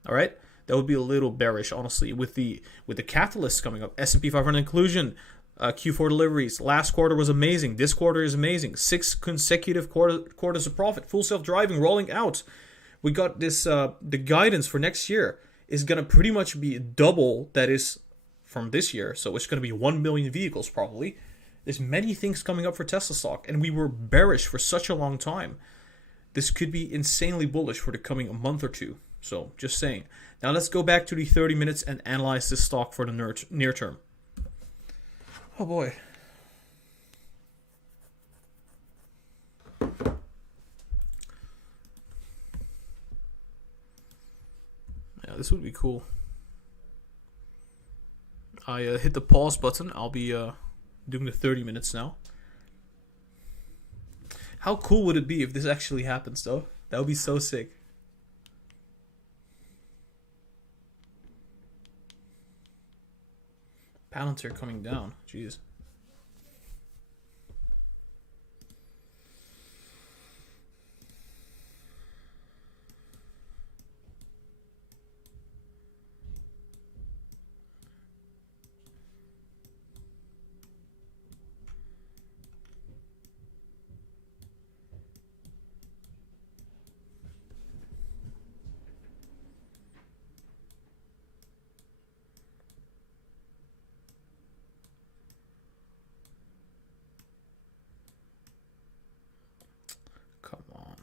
All right? That would be a little bearish, honestly, with the catalysts coming up. S&P 500 inclusion, Q4 deliveries. Last quarter was amazing. This quarter is amazing. 6 consecutive quarters of profit. Full self-driving rolling out. We got this. The guidance for next year is going to pretty much be double that is from this year. So it's going to be 1 million vehicles probably. There's many things coming up for Tesla stock, and we were bearish for such a long time. This could be insanely bullish for the coming month or two. So just saying. Now let's go back to the 30 minutes and analyze this stock for the near term. Oh boy. Yeah, this would be cool. I hit the pause button. I'll be doing the 30 minutes now. How cool would it be if this actually happens, though? That would be so sick. Palantir coming down. Jeez. Come on.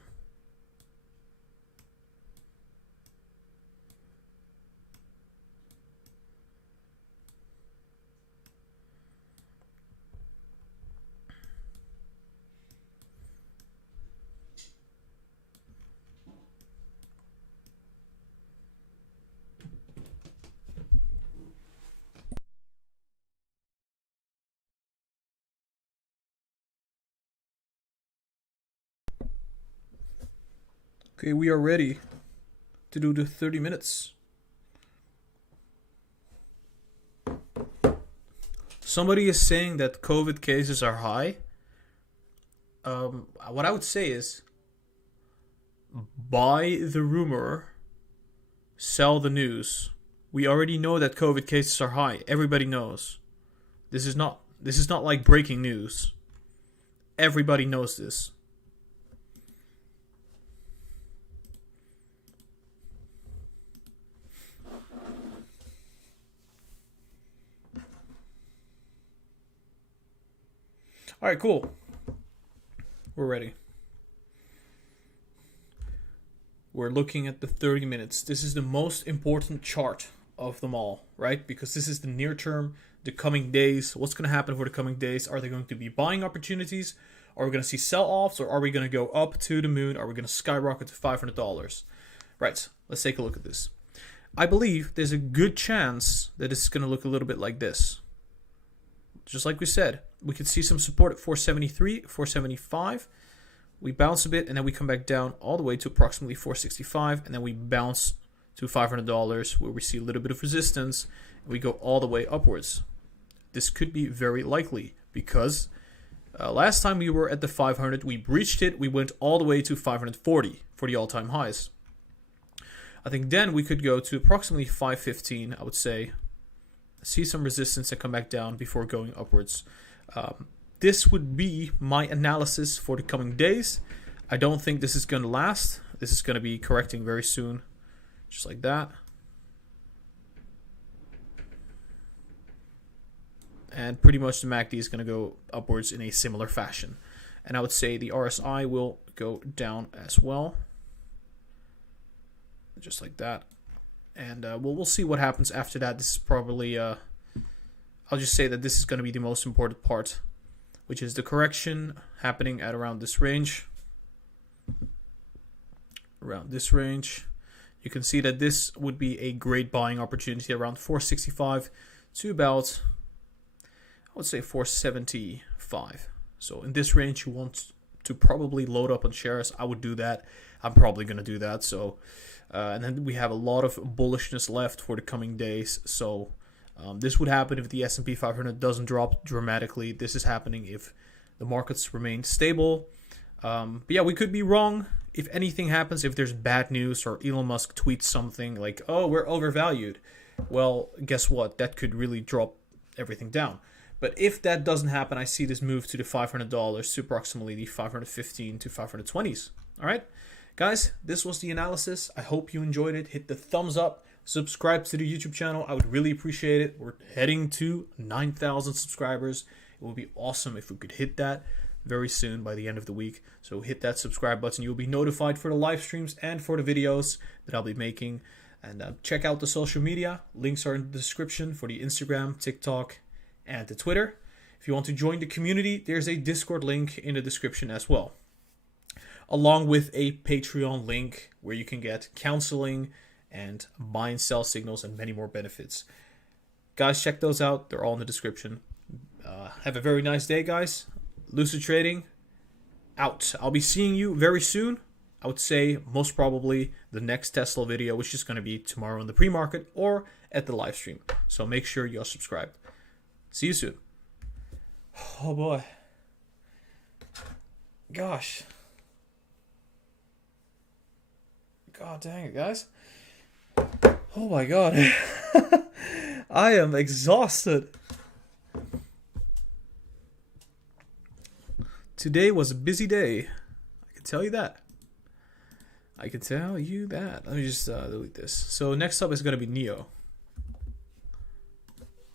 Okay, we are ready to do the 30 minutes. Somebody is saying that COVID cases are high. What I would say is buy the rumor, sell the news. We already know that COVID cases are high. Everybody knows. This is not like breaking news. Everybody knows this. All right, cool. We're ready. We're looking at the 30 minutes. This is the most important chart of them all, right? Because this is the near term, the coming days. What's going to happen for the coming days? Are there going to be buying opportunities? Are we going to see sell-offs, or are we going to go up to the moon? Are we going to skyrocket to $500? Right, let's take a look at this. I believe there's a good chance that it's going to look a little bit like this. Just like we said, we could see some support at 473, 475. We bounce a bit, and then we come back down all the way to approximately 465, and then we bounce to $500, where we see a little bit of resistance, and we go all the way upwards. This could be very likely, because last time we were at the 500, we breached it, we went all the way to 540 for the all-time highs. I think then we could go to approximately 515, I would say, see some resistance and come back down before going upwards. This would be my analysis for the coming days. I don't think this is going to last. This is going to be correcting very soon, just like that. And pretty much the MACD is going to go upwards in a similar fashion. And I would say the RSI will go down as well, just like that. And we'll see what happens after that. This is probably, I'll just say that this is going to be the most important part, which is the correction happening at around this range. Around this range. You can see that this would be a great buying opportunity around 465 to about, I would say 475. So in this range, you want to probably load up on shares. I would do that. I'm probably going to do that. So, and then we have a lot of bullishness left for the coming days. So this would happen if the S&P 500 doesn't drop dramatically. This is happening if the markets remain stable. But yeah, we could be wrong. If anything happens, if there's bad news or Elon Musk tweets something like, oh, we're overvalued. Well, guess what? That could really drop everything down. But if that doesn't happen, I see this move to the $500 to approximately the 515 to 520s. All right, guys, this was the analysis. I hope you enjoyed it. Hit the thumbs up. Subscribe to the YouTube channel. I would really appreciate it. We're heading to 9,000 subscribers. It would be awesome if we could hit that very soon by the end of the week. So hit that subscribe button. You'll be notified for the live streams and for the videos that I'll be making. And check out the social media. Links are in the description for the Instagram, TikTok, and the Twitter. If you want to join the community, there's a Discord link in the description as well, along with a Patreon link where you can get counseling and buy and sell signals and many more benefits. Guys, check those out. They're all in the description. Have a very nice day, guys. Lucid Trading, out. I'll be seeing you very soon. I would say most probably the next Tesla video, which is going to be tomorrow in the pre-market or at the live stream. So make sure you're subscribed. See you soon. Oh boy. Gosh. God dang it, guys. Oh my god. I am exhausted. Today was a busy day. I can tell you that. I can tell you that. Let me just delete this. So next up is going to be NIO.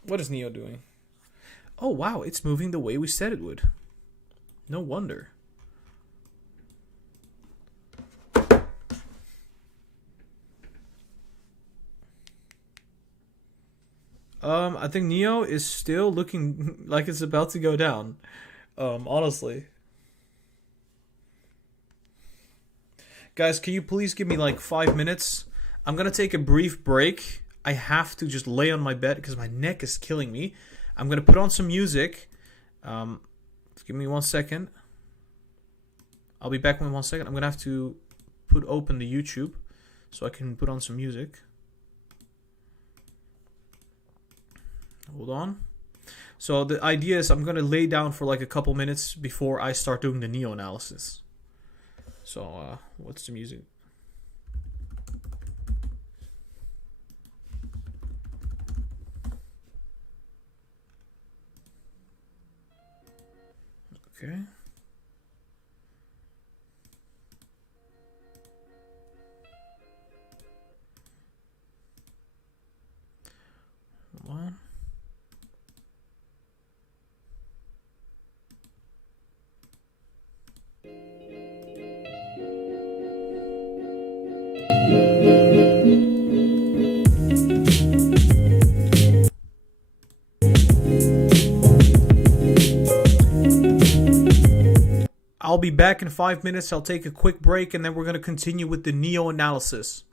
What is NIO doing? Oh wow, it's moving the way we said it would. No wonder. I think NIO is still looking like it's about to go down. Honestly. Guys, can you please give me like 5 minutes? I'm gonna take a brief break. I have to just lay on my bed because my neck is killing me. I'm gonna put on some music. Give me 1 second. I'll be back in 1 second. I'm gonna have to open the YouTube so I can put on some music. Hold on. So the idea is I'm gonna lay down for like a couple minutes before I start doing the NIO analysis. So what's the music? Okay. Hold on. I'll be back in 5 minutes. I'll take a quick break and then we're going to continue with the NIO analysis.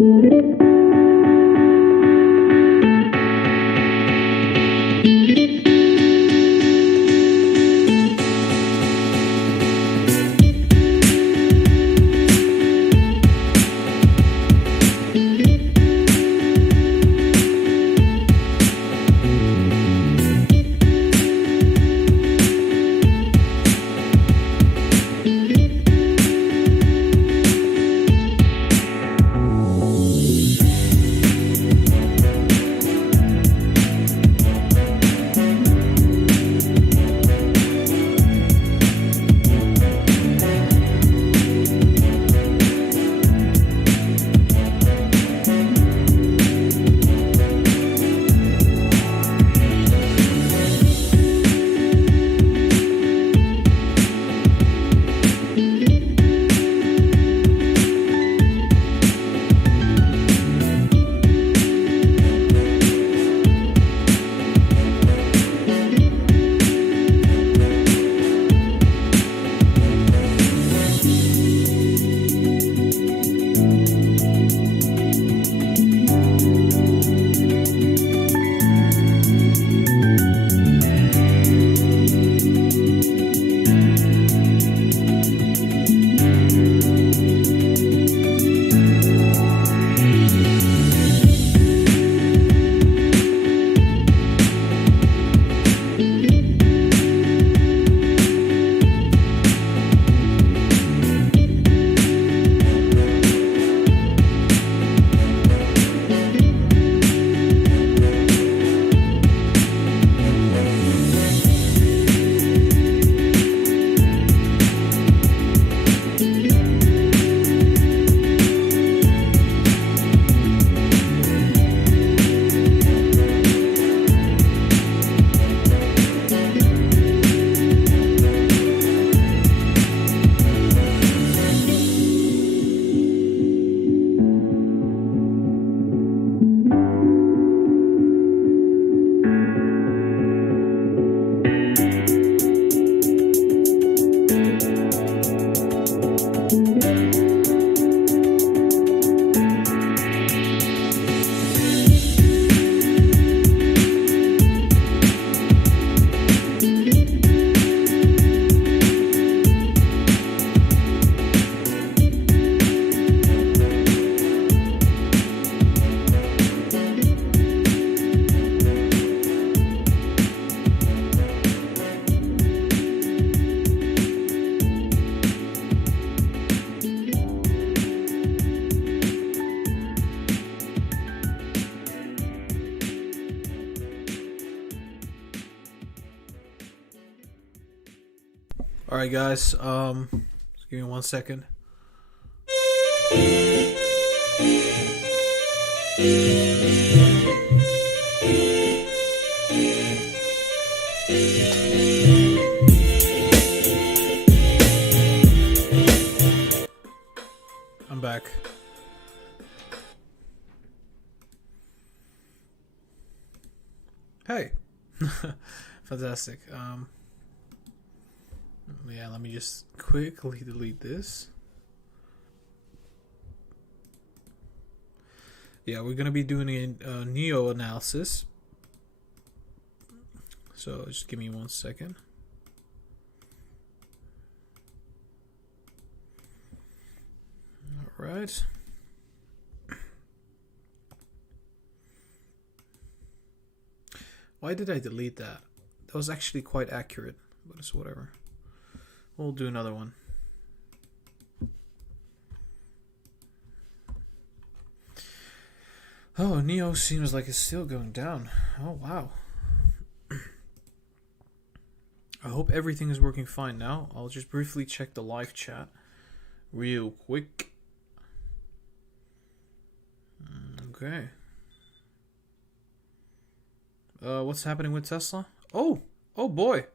All right, guys. Just give me 1 second. I'm back. Hey. Fantastic. Yeah, let me just quickly delete this. Yeah, we're gonna be doing a NIO analysis. So just give me 1 second. All right. Why did I delete that? That was actually quite accurate, but it's whatever. We'll do another one. Oh, NIO seems like it's still going down. Oh, wow. I hope everything is working fine now. I'll just briefly check the live chat real quick. Okay. What's happening with Tesla? Oh boy.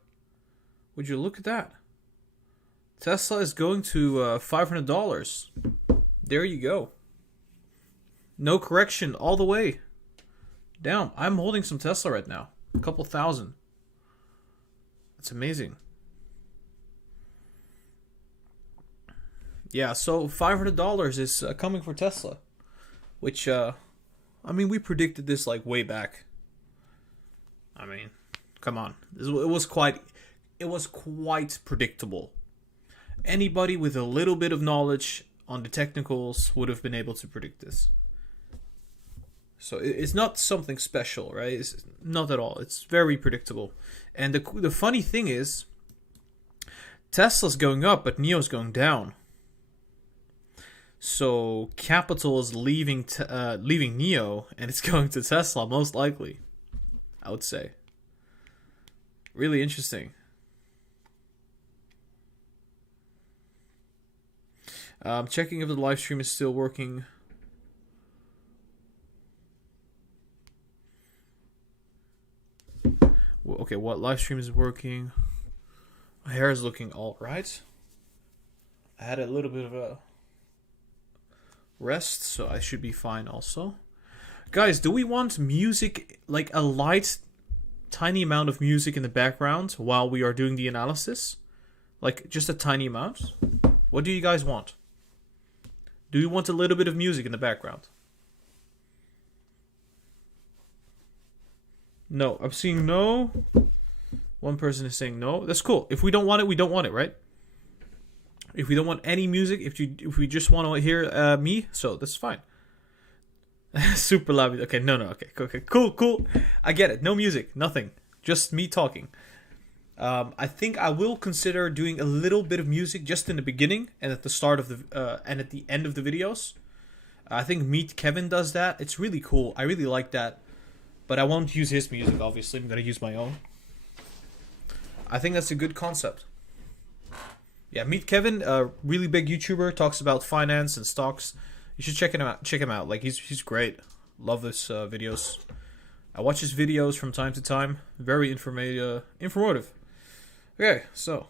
Would you look at that? Tesla is going to $500. There you go. No correction all the way. Damn, I'm holding some Tesla right now. A couple thousand. That's amazing. Yeah, so $500 is coming for Tesla. which I mean, we predicted this like way back. I mean, come on, it was quite predictable. Anybody with a little bit of knowledge on the technicals would have been able to predict this. So it's not something special, right? It's not at all. It's very predictable. And the funny thing is, Tesla's going up, but NIO's going down. So capital is leaving NIO, and it's going to Tesla, most likely, I would say. Really interesting. Checking if the live stream is still working. Okay, what live stream is working? My hair is looking all right. I had a little bit of a rest, so I should be fine also. Guys, do we want music, like a light, tiny amount of music in the background while we are doing the analysis? Like, just a tiny amount? What do you guys want? Do you want a little bit of music in the background? No, I'm seeing no. One person is saying no. That's cool. If we don't want it, we don't want it, right? If we don't want any music, if we just want to hear me, so that's fine. Super loud. Okay, no. Okay, cool. I get it. No music, nothing. Just me talking. I think I will consider doing a little bit of music just in the beginning and at the start of the and at the end of the videos. I think Meet Kevin does that. It's really cool. I really like that. But I won't use his music, obviously. I'm going to use my own. I think that's a good concept. Yeah, Meet Kevin, a really big YouTuber, talks about finance and stocks. You should check him out. Check him out. Like, he's great. Love his videos. I watch his videos from time to time. Very informative. Okay, so.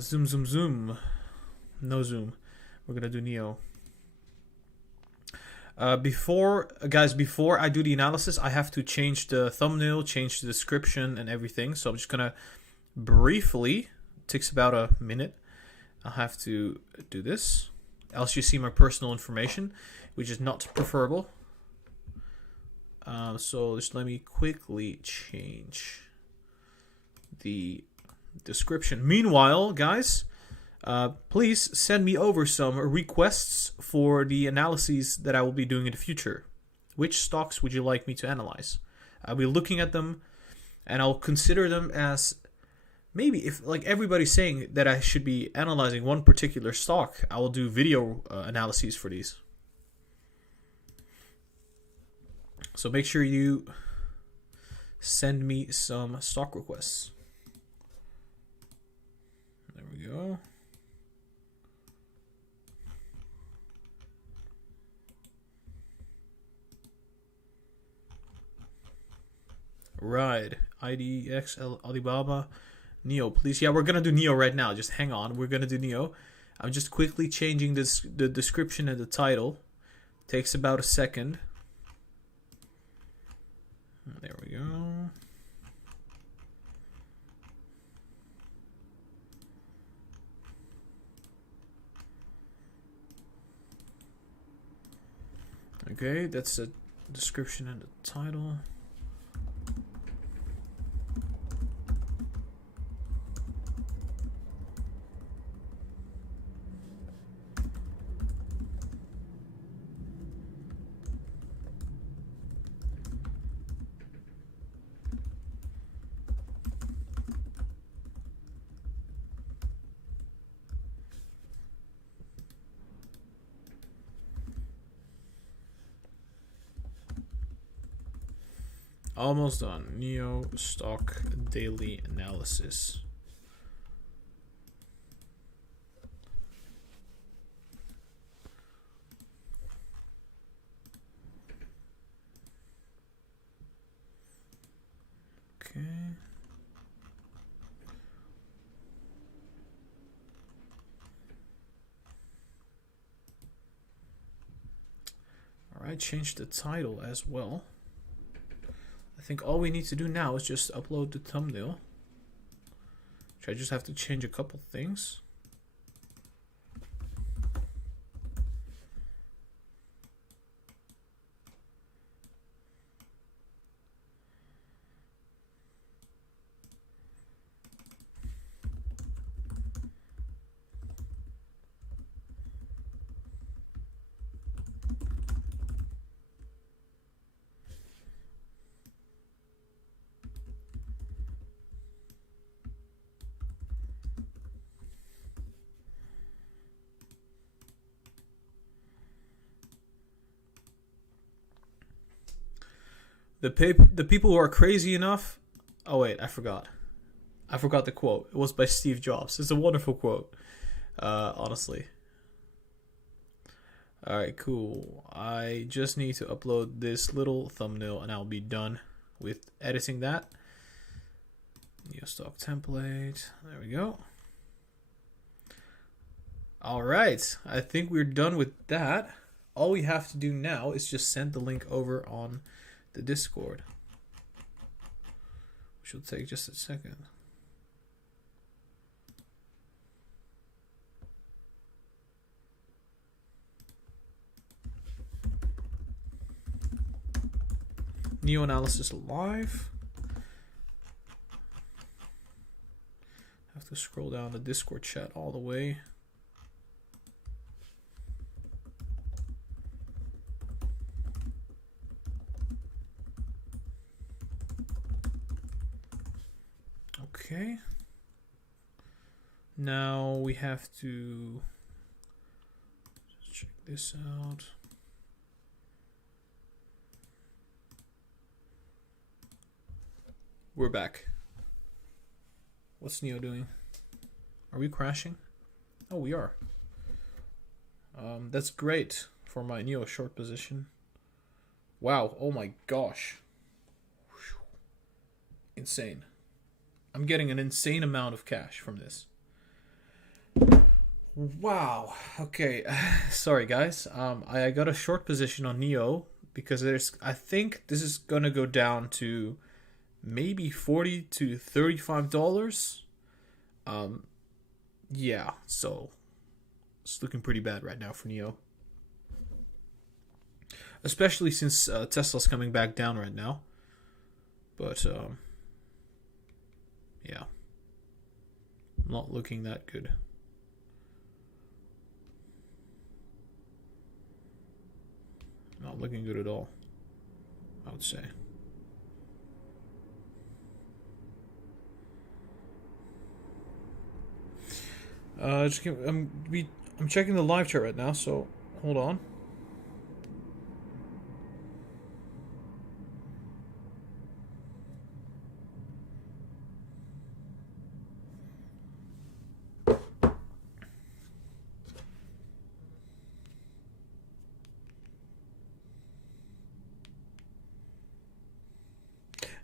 Zoom. No zoom. We're going to do NIO. Before I do the analysis, I have to change the thumbnail, change the description and everything. So I'm just going to briefly, it takes about a minute. I'll have to do this. Else you see my personal information, which is not preferable. So just let me quickly change the description. Meanwhile, guys, please send me over some requests for the analyses that I will be doing in the future. Which stocks would you like me to analyze? I'll be looking at them, and I'll consider them as maybe if like everybody's saying that I should be analyzing one particular stock, I will do video analyses for these. So make sure you send me some stock requests. There we go. Right, IDX, Alibaba, NIO, please. Yeah, we're gonna do NIO right now. Just hang on. We're gonna do NIO. I'm just quickly changing the description and the title. Takes about a second. There we go. Okay, that's the description and the title. Almost done. NIO Stock Daily Analysis. Okay. All right, change the title as well. I think all we need to do now is just upload the thumbnail. Which I just have to change a couple things. The people who are crazy enough. Oh wait, I forgot. I forgot the quote. It was by Steve Jobs. It's a wonderful quote. Honestly. Alright, cool. I just need to upload this little thumbnail and I'll be done with editing that. NIO Stock template. There we go. Alright, I think we're done with that. All we have to do now is just send the link over on the Discord. Which will take just a second. NIO Analysis Live. Have to scroll down the Discord chat all the way. Okay. Now we have to check this out. We're back. What's NIO doing? Are we crashing? Oh, we are. That's great for my NIO short position. Wow. Oh my gosh. Insane. I'm getting an insane amount of cash from this. Wow. Okay. Sorry, guys. I got a short position on NIO because I think this is gonna go down to maybe $40 to $35. Yeah. So it's looking pretty bad right now for NIO, especially since Tesla's coming back down right now. But yeah, not looking that good. Not looking good at all, I would say. I'm checking the live chat right now, so hold on.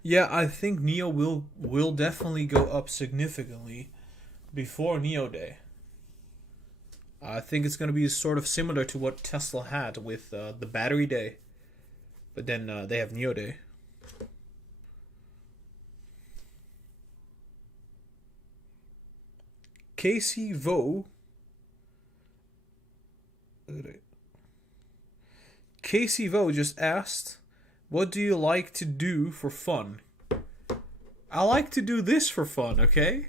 Yeah, I think NIO will definitely go up significantly before NIO Day. I think it's going to be sort of similar to what Tesla had with the battery day. But then they have NIO Day. Casey Vo. Casey Vo just asked, what do you like to do for fun? I like to do this for fun, okay?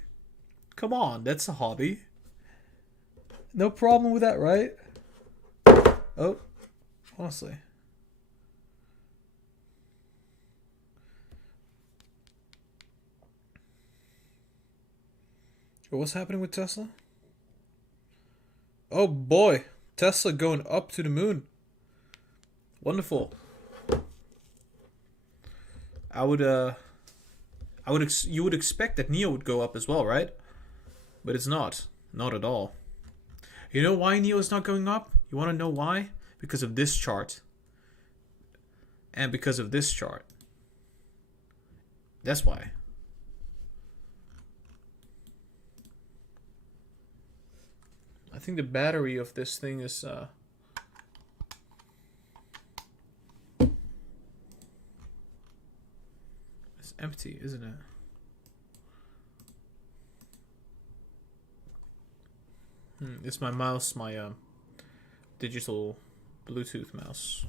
Come on, that's a hobby. No problem with that, right? Oh, honestly. What's happening with Tesla? Oh boy, Tesla going up to the moon. Wonderful. You would expect that NIO would go up as well, right? But it's not. Not at all. You know why NIO is not going up? You want to know why? Because of this chart. And because of this chart. That's why. I think the battery of this thing is it's empty, isn't it? It's my mouse, my digital Bluetooth mouse.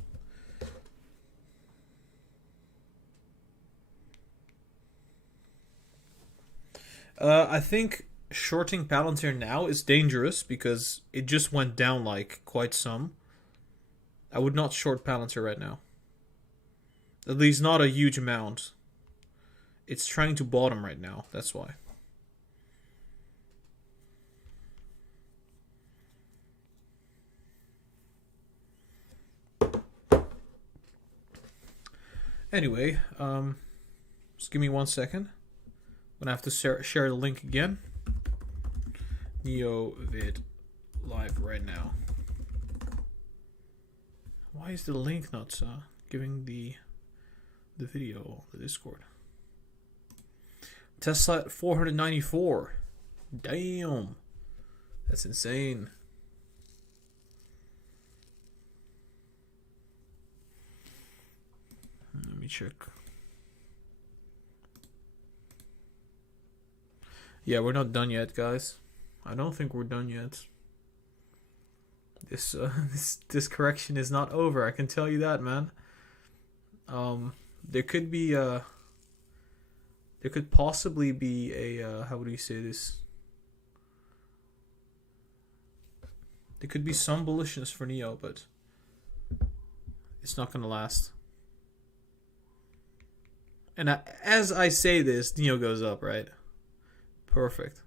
I think shorting Palantir now is dangerous because it just went down like quite some. I would not short Palantir right now. At least not a huge amount. It's trying to bottom right now, that's why. Anyway, just give me 1 second. I'm gonna have to share the link again. NIO vid live right now. Why is the link not giving the video on the Discord? Tesla at 494. Damn, that's insane. Let me check. Yeah, we're not done yet, guys. I don't think we're done yet. This this correction is not over. I can tell you that, man. There could be there could possibly be a how would you say this? There could be some bullishness for NIO, but it's not gonna last. And as I say this, NIO goes up, right? Perfect.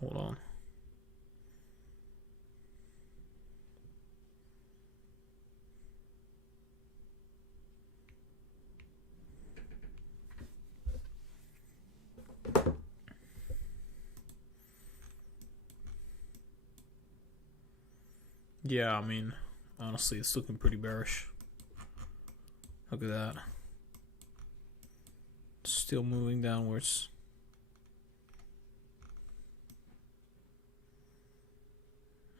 Hold on. Yeah, I mean, honestly, it's looking pretty bearish. Look at that. Still moving downwards.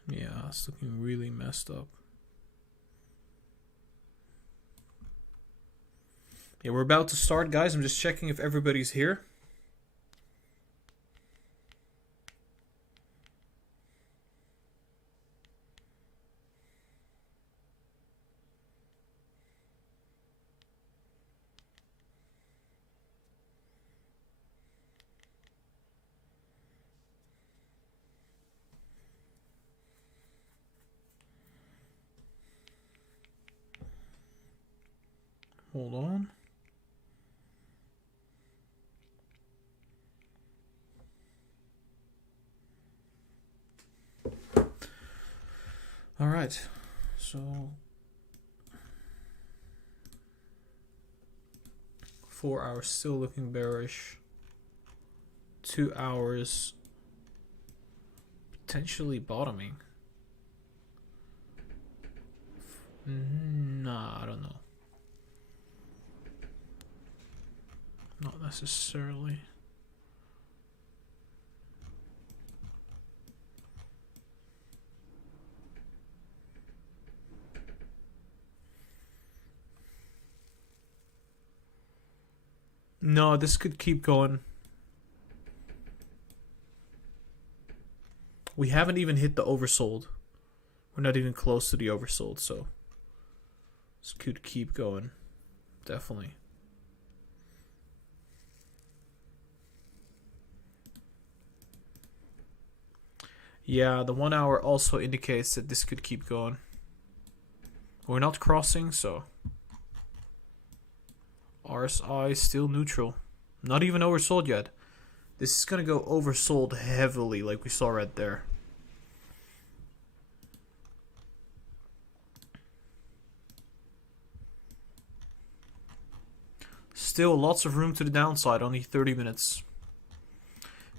Yeah, it's looking really messed up. Yeah, we're about to start, guys. I'm just checking if everybody's here. Hold on. All right. So 4 hours still looking bearish. 2 hours potentially bottoming. Nah, I don't know. Not necessarily. No, this could keep going. We haven't even hit the oversold. We're not even close to the oversold, so this could keep going. Definitely. Yeah, the 1 hour also indicates that this could keep going. We're not crossing, so RSI is still neutral. Not even oversold yet. This is going to go oversold heavily like we saw right there. Still lots of room to the downside, only 30 minutes.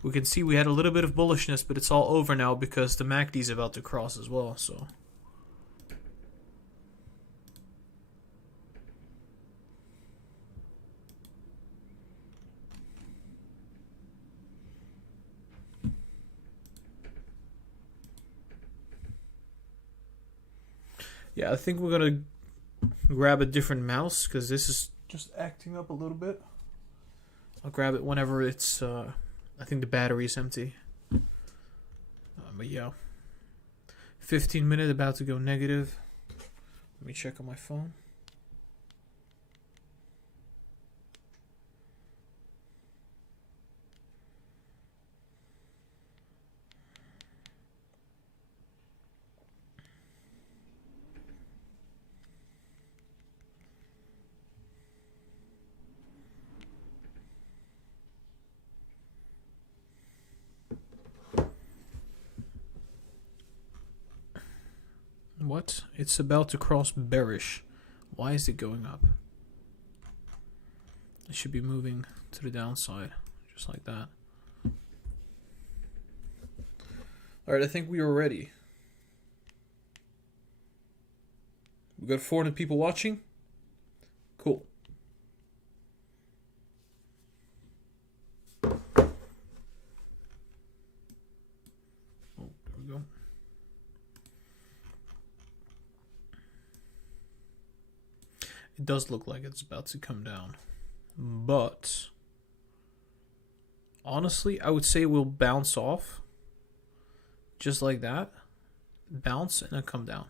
We can see we had a little bit of bullishness, but it's all over now because the MACD is about to cross as well, so. Yeah, I think we're gonna grab a different mouse because this is just acting up a little bit. I'll grab it whenever it's, I think the battery is empty. But yeah. 15 minute about to go negative. Let me check on my phone. What? It's about to cross bearish. Why is it going up? It should be moving to the downside, just like that. Alright, I think we are ready. We got 400 people watching. Cool. Oh, there we go. It does look like it's about to come down. But honestly, I would say it will bounce off. Just like that. Bounce and then come down.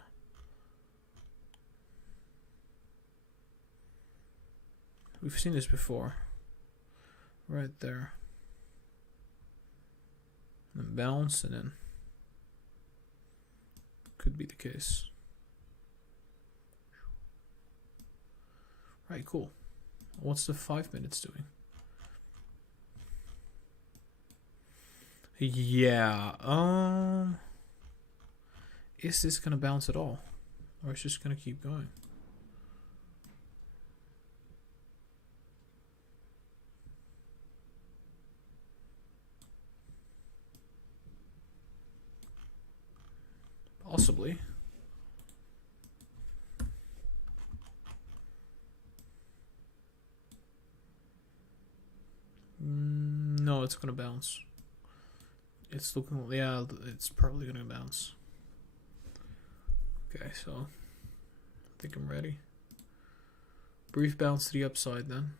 We've seen this before. Right there. And then bounce and then could be the case. Right, cool. What's the 5 minutes doing? Yeah, is this gonna bounce at all? Or is it just gonna keep going? Possibly. No, it's gonna bounce. It's looking, yeah, it's probably gonna bounce. Okay, so I think I'm ready. Brief bounce to the upside then.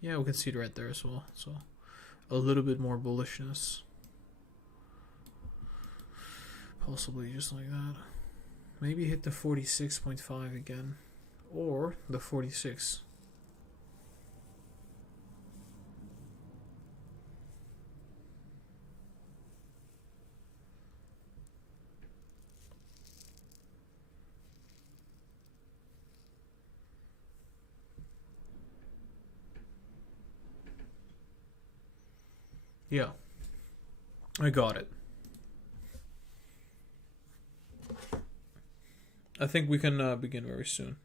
Yeah, we can see it right there as well. So a little bit more bullishness. Possibly just like that. Maybe hit the 46.5 again. Or the 46. Yeah, I got it. I think we can begin very soon.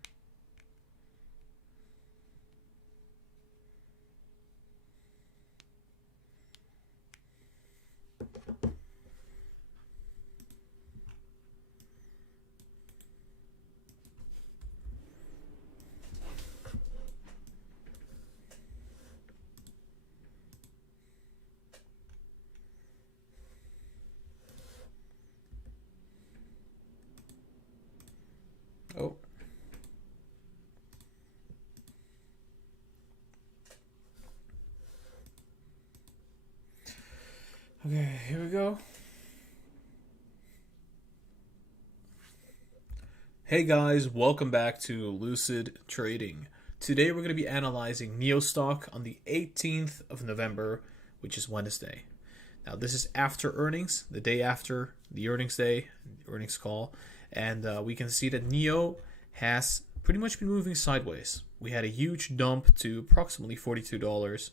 Oh. Okay, here we go. Hey guys, welcome back to Lucid Trading. Today we're going to be analyzing NIO Stock on the 18th of November, which is Wednesday. Now this is after earnings, the day after the earnings day, earnings call. And we can see that NIO has pretty much been moving sideways. We had a huge dump to approximately $42,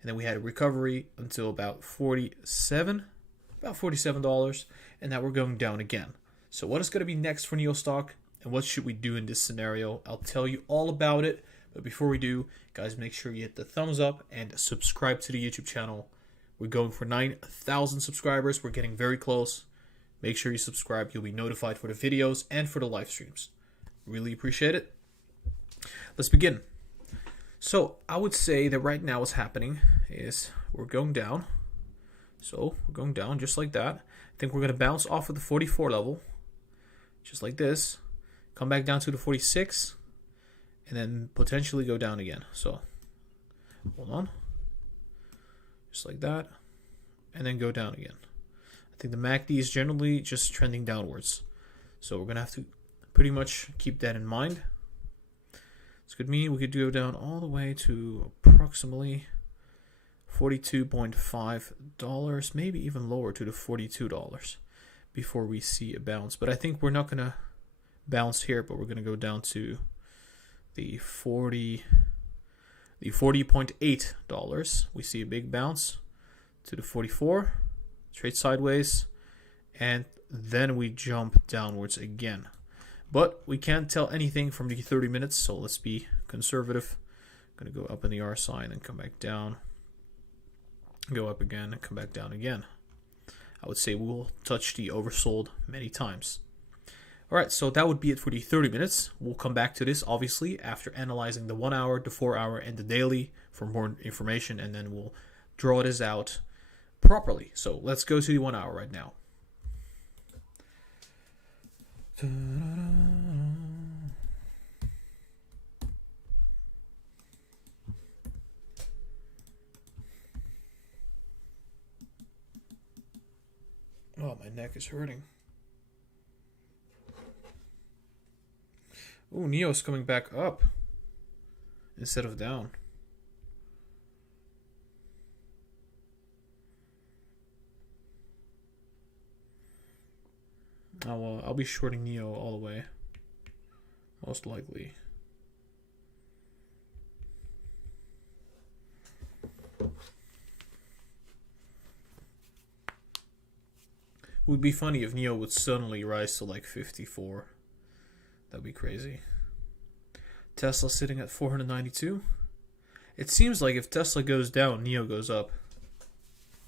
and then we had a recovery until about $47, and now we're going down again. So what is going to be next for NIO Stock, and what should we do in this scenario? I'll tell you all about it, but before we do, guys, make sure you hit the thumbs up and subscribe to the YouTube channel. We're going for 9,000 subscribers. We're getting very close. Make sure you subscribe. You'll be notified for the videos and for the live streams. Really appreciate it. Let's begin. So I would say that right now what's happening is we're going down. So we're going down just like that. I think we're going to bounce off of the 44 level. Just like this. Come back down to the 46. And then potentially go down again. So hold on. Just like that. And then go down again. I think the MACD is generally just trending downwards. So we're going to have to pretty much keep that in mind. This could mean we could go down all the way to approximately $42.5, maybe even lower to the $42 before we see a bounce. But I think we're not going to bounce here, but we're going to go down to the $40.8. We see a big bounce to the 44. Trade sideways, and then we jump downwards again. But we can't tell anything from the 30 minutes, so let's be conservative. I'm going to go up in the RSI and then come back down. Go up again and come back down again. I would say we'll touch the oversold many times. Alright, so that would be it for the 30 minutes. We'll come back to this, obviously, after analyzing the 1 hour, the 4 hour, and the daily for more information, and then we'll draw this out properly. So let's go to the 1 hour right now. Oh, my neck is hurting. Oh, NIO's coming back up instead of down. I'll be shorting NIO all the way, most likely. It would be funny if NIO would suddenly rise to like 54. That'd be crazy. Tesla sitting at 492. It seems like if Tesla goes down, NIO goes up.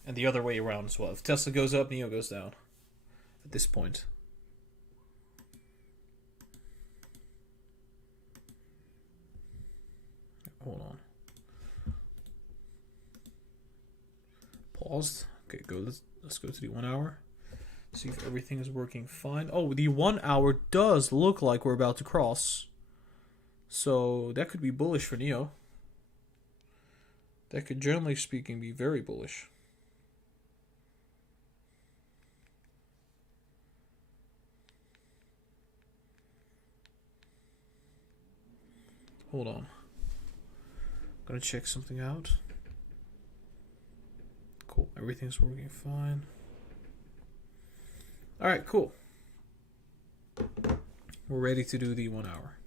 And the other way around as well. If Tesla goes up, NIO goes down. At this point. Hold on. Paused. Okay, let's go to the 1 hour. See if everything is working fine. Oh, the 1 hour does look like we're about to cross. So that could be bullish for NIO. That could, generally speaking, be very bullish. Hold on. I'm gonna check something out. Cool, everything's working fine. Alright, cool. We're ready to do the 1 hour.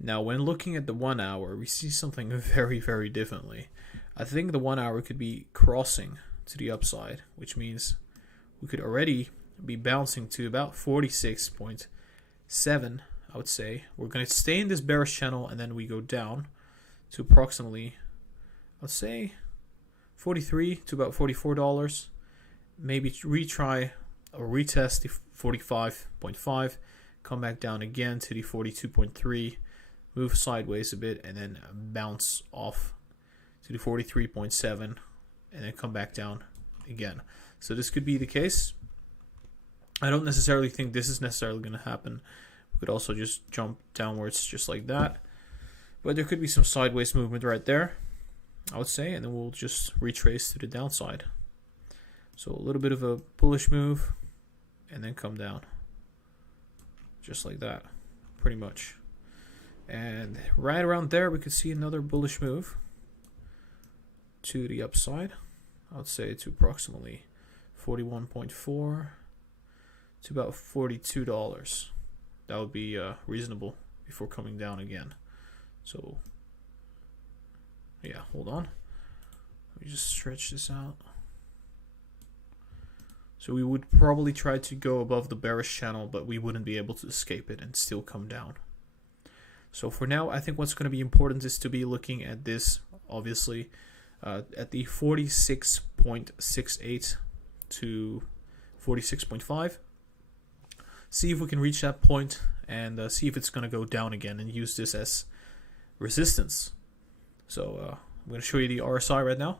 Now, when looking at the 1 hour, we see something very, very differently. I think the 1 hour could be crossing to the upside, which means we could already be bouncing to about 46.7, I would say. We're going to stay in this bearish channel, and then we go down to approximately, let's say, 43 to about $44. Maybe retry or retest the 45.5, come back down again to the 42.3, move sideways a bit, and then bounce off to the 43.7, and then come back down again. So this could be the case. I don't necessarily think this is necessarily going to happen. We could also just jump downwards just like that. But there could be some sideways movement right there, I would say, and then we'll just retrace to the downside. So a little bit of a bullish move, and then come down. Just like that, pretty much. And right around there, we could see another bullish move to the upside. I would say to approximately 41.4 to about $42. That would be reasonable before coming down again. So, yeah, hold on. Let me just stretch this out. So we would probably try to go above the bearish channel, but we wouldn't be able to escape it and still come down. So for now, I think what's going to be important is to be looking at this, obviously, at the 46.68 to 46.5. See if we can reach that point and see if it's going to go down again and use this as resistance. So I'm going to show you the RSI right now.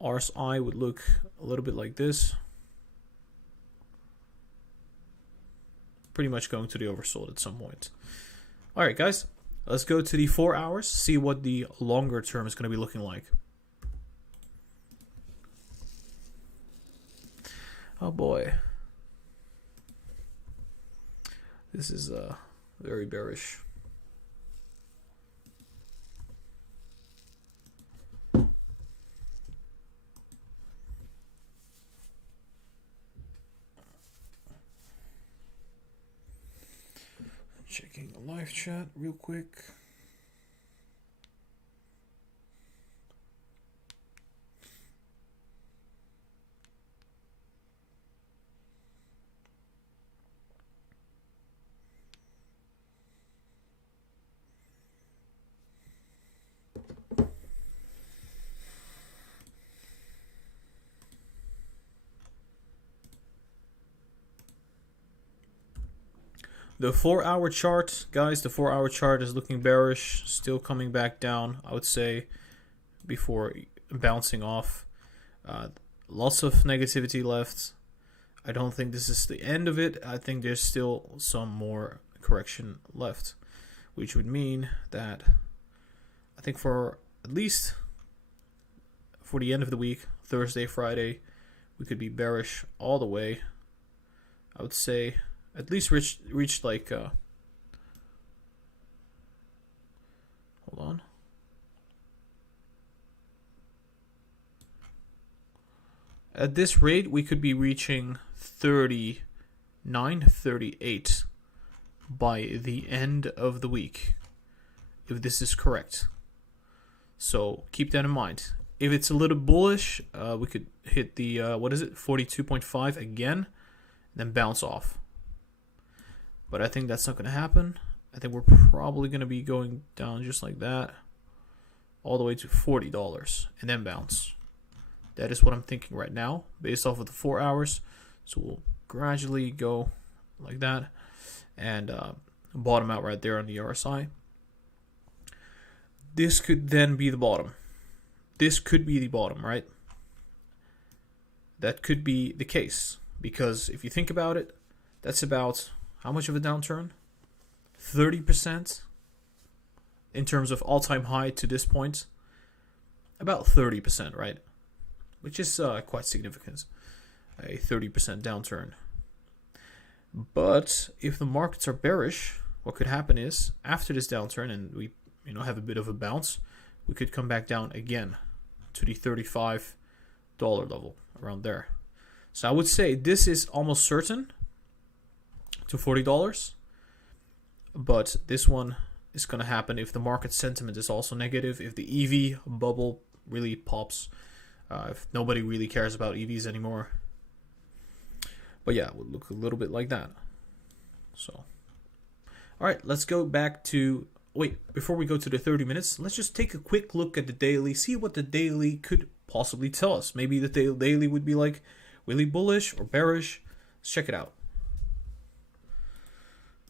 RSI would look a little bit like this. Pretty much going to the oversold at some point. Alright guys, let's go to the 4 hours, see what the longer term is going to be looking like. Oh boy. This is very bearish. Checking the live chat real quick. The 4-hour chart, guys, the 4-hour chart is looking bearish, still coming back down, I would say, before bouncing off. Lots of negativity left. I don't think this is the end of it. I think there's still some more correction left, which would mean that I think for at least for the end of the week, Thursday, Friday, we could be bearish all the way. I would say at least reach like hold on. At this rate, we could be reaching 39, 38 by the end of the week, if this is correct. So keep that in mind. If it's a little bullish, we could hit the 42.5 again, then bounce off. But I think that's not going to happen. I think we're probably going to be going down just like that, all the way to $40, and then bounce. That is what I'm thinking right now, based off of the 4 hours. So we'll gradually go like that, and bottom out right there on the RSI. This could then be the bottom. This could be the bottom, right? That could be the case, because if you think about it, that's about how much of a downturn? 30% in terms of all-time high to this point. About 30%, right? Which is quite significant. A 30% downturn. But if the markets are bearish, what could happen is after this downturn and we have a bit of a bounce, we could come back down again to the $35 level, around there. So I would say this is almost certain to $40, but this one is going to happen if the market sentiment is also negative, if the EV bubble really pops, if nobody really cares about EVs anymore. But yeah, it would look a little bit like that. So, all right, let's go back to, before we go to the 30 minutes, let's just take a quick look at the daily, see what the daily could possibly tell us. Maybe the daily would be like really bullish or bearish. Let's check it out.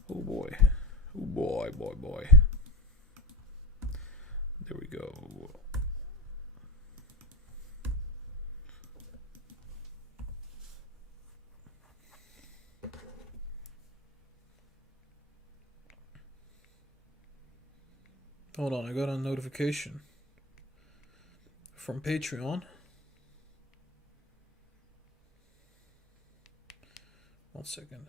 Oh boy. Oh boy, boy, boy. There we go. Hold on, I got a notification from Patreon. One second.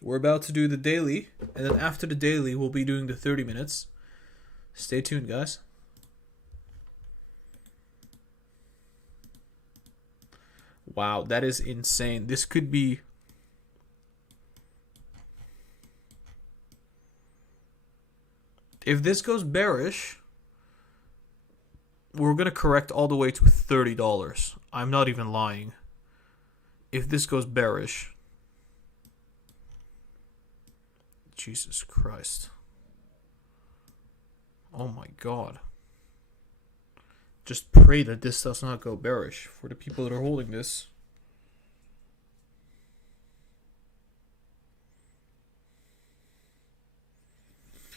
We're about to do the daily, and then after the daily, we'll be doing the 30 minutes. Stay tuned, guys. Wow, that is insane. This could be... If this goes bearish, we're going to correct all the way to $30. I'm not even lying. If this goes bearish... Jesus Christ. Oh my God. Just pray that this does not go bearish for the people that are holding this.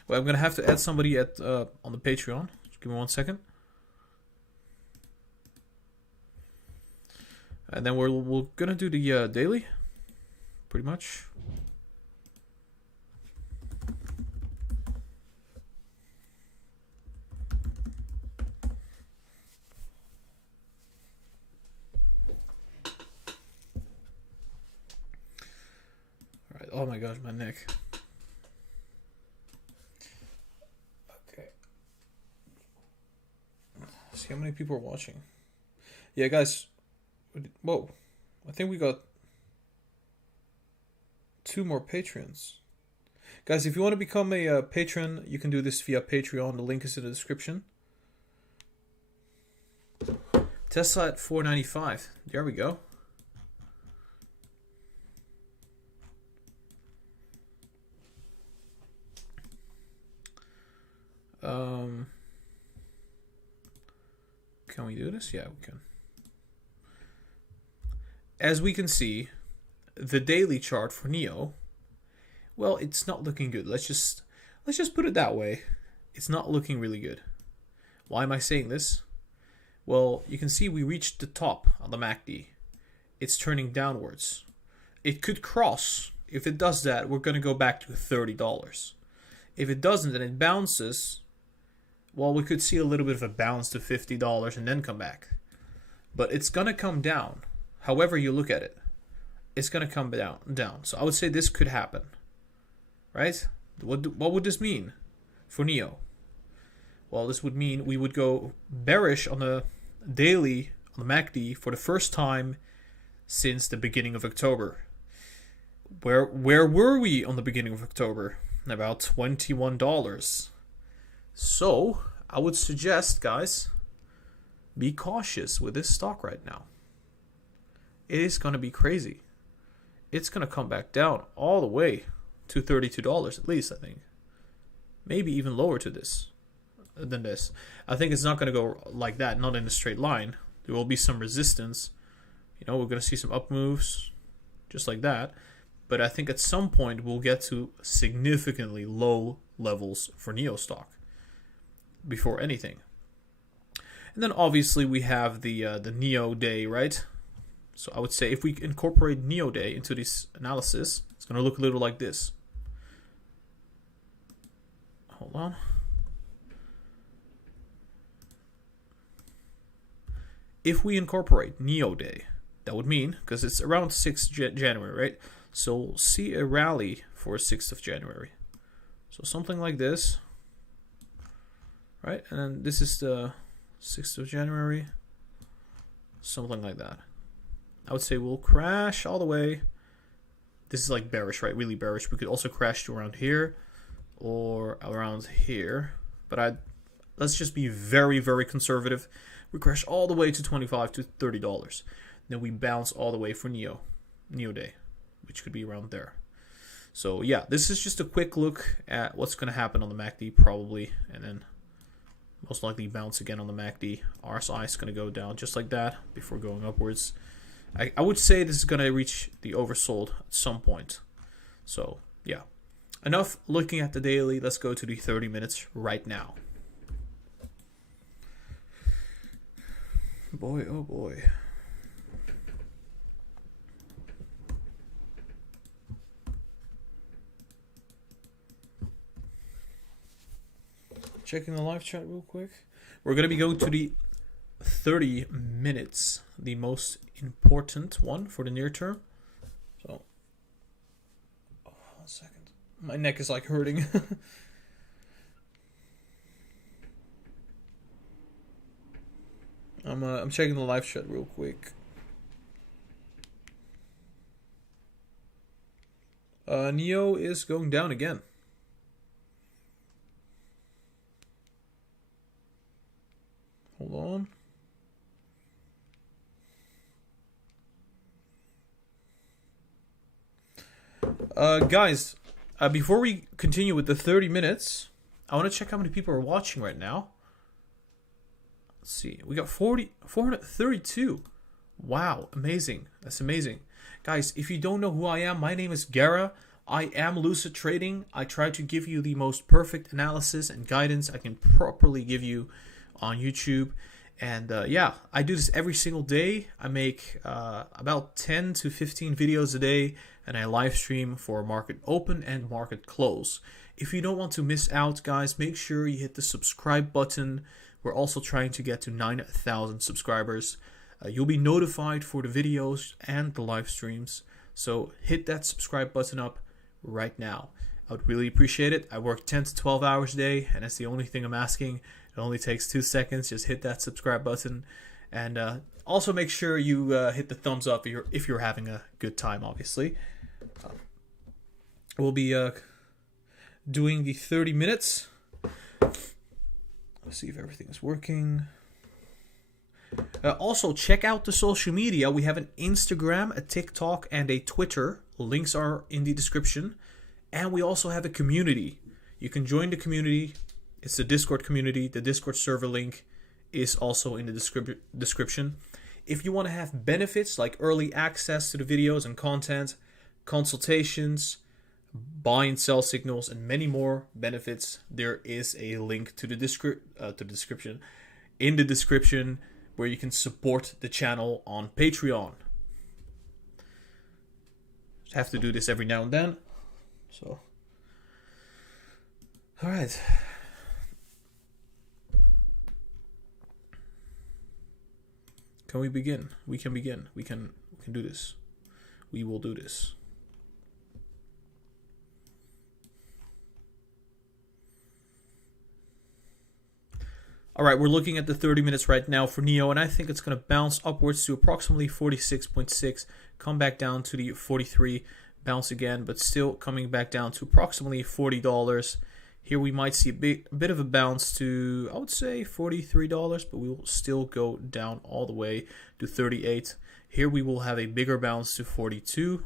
Well, I'm going to have to add somebody on the Patreon. Just give me 1 second. And then we're going to do the daily. Pretty much. Alright, oh my gosh, my neck. Okay. See how many people are watching. Yeah, guys. Whoa. I think we got 2 more patrons. Guys, if you want to become a patron, you can do this via Patreon. The link is in the description. Tesla at $4.95. There we go. Can we do this? Yeah, we can. As we can see, the daily chart for NIO, well, it's not looking good. Let's just put it that way. It's not looking really good. Why am I saying this? Well, you can see we reached the top on the MACD. It's turning downwards. It could cross. If it does that, we're going to go back to $30. If it doesn't and it bounces, well, we could see a little bit of a bounce to $50 and then come back. But it's going to come down. However you look at it, it's going to come down. So I would say this could happen. Right? What would this mean for NIO? Well, this would mean we would go bearish on the daily, on the MACD, for the first time since the beginning of October. Where were we on the beginning of October? About $21. So I would suggest, guys, be cautious with this stock right now. It is going to be crazy. It's going to come back down all the way to $32 at least, I think. Maybe even lower to this than this. I think it's not going to go like that, not in a straight line. There will be some resistance. You know, we're going to see some up moves just like that. But I think at some point we'll get to significantly low levels for NIO stock before anything. And then obviously we have the NIO day, right? So I would say if we incorporate NIO day into this analysis, it's going to look a little like this. Hold on. If we incorporate NIO day, that would mean, because it's around 6th January, right? So we'll see a rally for 6th of January. So something like this, right? And then this is the 6th of January, something like that. I would say we'll crash all the way. This is like bearish, right? Really bearish. We could also crash to around here or around here. But let's just be very, very conservative. We crash all the way to $25 to $30. Then we bounce all the way for NIO day, which could be around there. So yeah, this is just a quick look at what's going to happen on the MACD probably, and then most likely bounce again on the MACD. RSI is going to go down just like that before going upwards. I would say this is going to reach the oversold at some point. So yeah, enough looking at the daily. Let's go to the 30 minutes right now. Boy, oh boy. Checking the live chat real quick. We're going to be going to the 30 minutes, the most important one for the near term. So, 1 second. My neck is like hurting. I'm checking the live chat real quick. NIO is going down again. Hold on. Guys, before we continue with the 30 minutes, I want to check how many people are watching right now. Let's see. We got 432. Wow, amazing. That's amazing. Guys, if you don't know who I am, my name is Gara. I am Lucid Trading. I try to give you the most perfect analysis and guidance I can properly give you on YouTube. And yeah, I do this every single day. I make about 10 to 15 videos a day, and I live stream for market open and market close. If you don't want to miss out, guys, make sure you hit the subscribe button. We're also trying to get to 9,000 subscribers. You'll be notified for the videos and the live streams. So hit that subscribe button up right now. I would really appreciate it. I work 10 to 12 hours a day, and that's the only thing I'm asking. It only takes 2 seconds. Just hit that subscribe button. And also make sure you hit the thumbs up if you're having a good time, obviously. We'll be doing the 30 minutes. Let's see if everything is working. Also, check out the social media. We have an Instagram, a TikTok, and a Twitter. Links are in the description. And we also have a community. You can join the community It's the Discord community. The Discord server link is also in the description. If you want to have benefits like early access to the videos and content, consultations, buy and sell signals, and many more benefits, there is a link to the description in the description where you can support the channel on Patreon. Just have to do this every now and then. So, all right. Can we begin? We can begin. We can do this. We will do this. All right, we're looking at the 30 minutes right now for NIO, and I think it's going to bounce upwards to approximately 46.6, come back down to the 43, bounce again, but still coming back down to approximately $40. Here we might see a bit of a bounce to, I would say, $43, but we will still go down all the way to 38. Here we will have a bigger bounce to 42,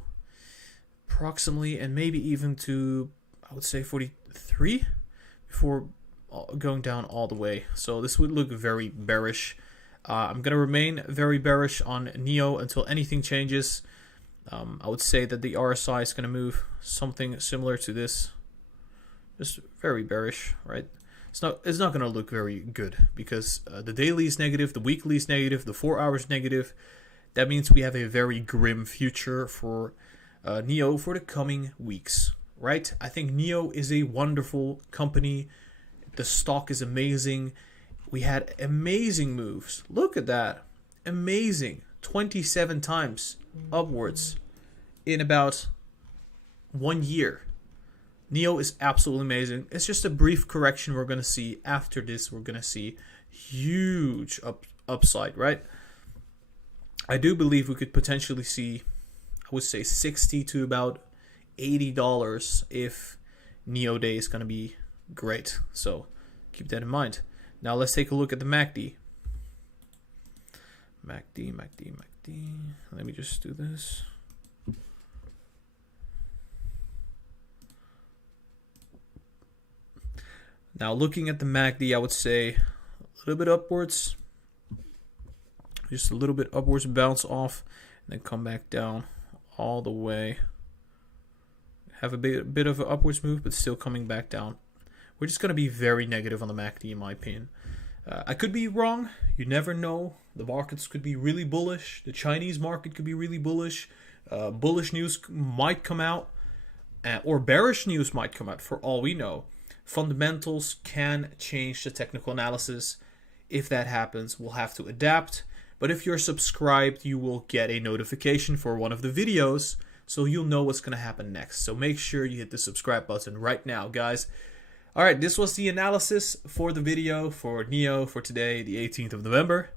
approximately, and maybe even to, I would say, 43 before going down all the way. So this would look very bearish. I'm going to remain very bearish on NIO until anything changes. I would say that the RSI is going to move something similar to this. Just very bearish, right? It's not going to look very good because the daily is negative, the weekly is negative, the 4 hours negative. That means we have a very grim future for NIO for the coming weeks, right? I think NIO is a wonderful company. The stock is amazing. We had amazing moves. Look at that. Amazing. 27 times upwards in about 1 year. NIO is absolutely amazing. It's just a brief correction we're going to see. After this, we're going to see huge upside, right? I do believe we could potentially see, I would say, $60 to about $80 if NIO Day is going to be great. So keep that in mind. Now let's take a look at the MACD. MACD. Let me just do this. Now looking at the MACD, I would say a little bit upwards. Just a little bit upwards, bounce off, and then come back down all the way. Have a bit of an upwards move, but still coming back down. We're just going to be very negative on the MACD, in my opinion. I could be wrong. You never know. The markets could be really bullish. The Chinese market could be really bullish. Bullish news might come out, or bearish news might come out, for all we know. Fundamentals can change the technical analysis. If that happens, we'll have to adapt. But if you're subscribed, you will get a notification for one of the videos, so you'll know what's going to happen next. So make sure you hit the subscribe button right now, guys. All right, this was the analysis for the video for NIO for today, the 18th of November.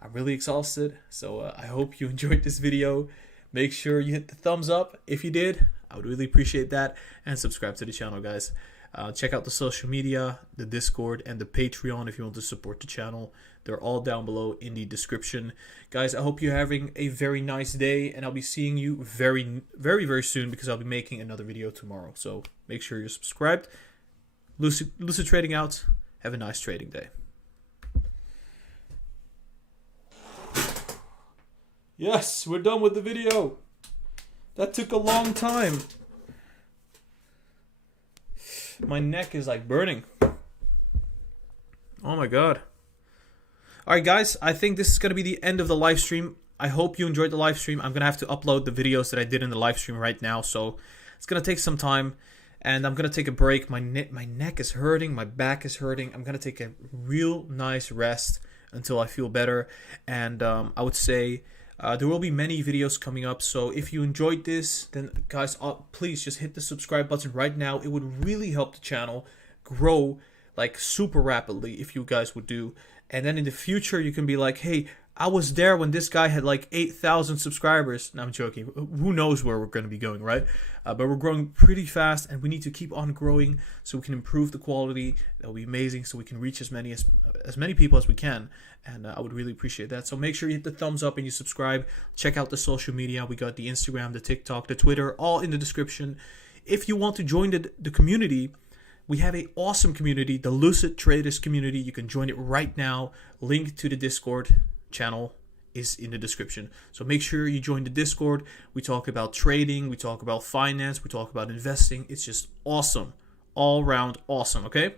I'm really exhausted, so I hope you enjoyed this video. Make sure you hit the thumbs up if you did. I would really appreciate that. And subscribe to the channel, guys. Check out the social media, the Discord, and the Patreon if you want to support the channel. They're all down below in the description. Guys, I hope you're having a very nice day, and I'll be seeing you very, very, very soon because I'll be making another video tomorrow. So make sure you're subscribed. Lucid Trading out. Have a nice trading day. Yes, we're done with the video. That took a long time. My neck is like burning. Oh my god. Alright guys, I think this is going to be the end of the live stream. I hope you enjoyed the live stream. I'm going to have to upload the videos that I did in the live stream right now, so it's going to take some time. And I'm going to take a break. My neck is hurting. My back is hurting. I'm going to take a real nice rest until I feel better. And I would say there will be many videos coming up. So if you enjoyed this, then guys, please just hit the subscribe button right now. It would really help the channel grow like super rapidly if you guys would do. And then in the future, you can be like, hey, I was there when this guy had like 8,000 subscribers. No, I'm joking. Who knows where we're going to be going, right? But we're growing pretty fast, and we need to keep on growing so we can improve the quality. That will be amazing, so we can reach as many people as we can. And I would really appreciate that. So make sure you hit the thumbs up and you subscribe. Check out the social media. We got the Instagram, the TikTok, the Twitter, all in the description. If you want to join the community, We have an awesome community, the Lucid Traders community. You can join it right now. Link to the Discord channel is in the description. So make sure you join the Discord. We talk about trading, we talk about finance, we talk about investing. It's just awesome. All around awesome, okay?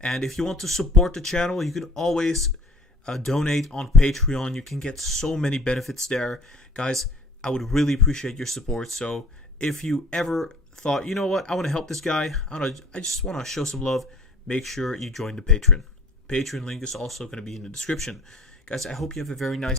And if you want to support the channel, you can always donate on Patreon. You can get so many benefits there. Guys, I would really appreciate your support. So if you ever thought, you know what, I want to help this guy, I just want to show some love, make sure you join the Patreon. Patreon link is also going to be in the description. Guys, I hope you have a very nice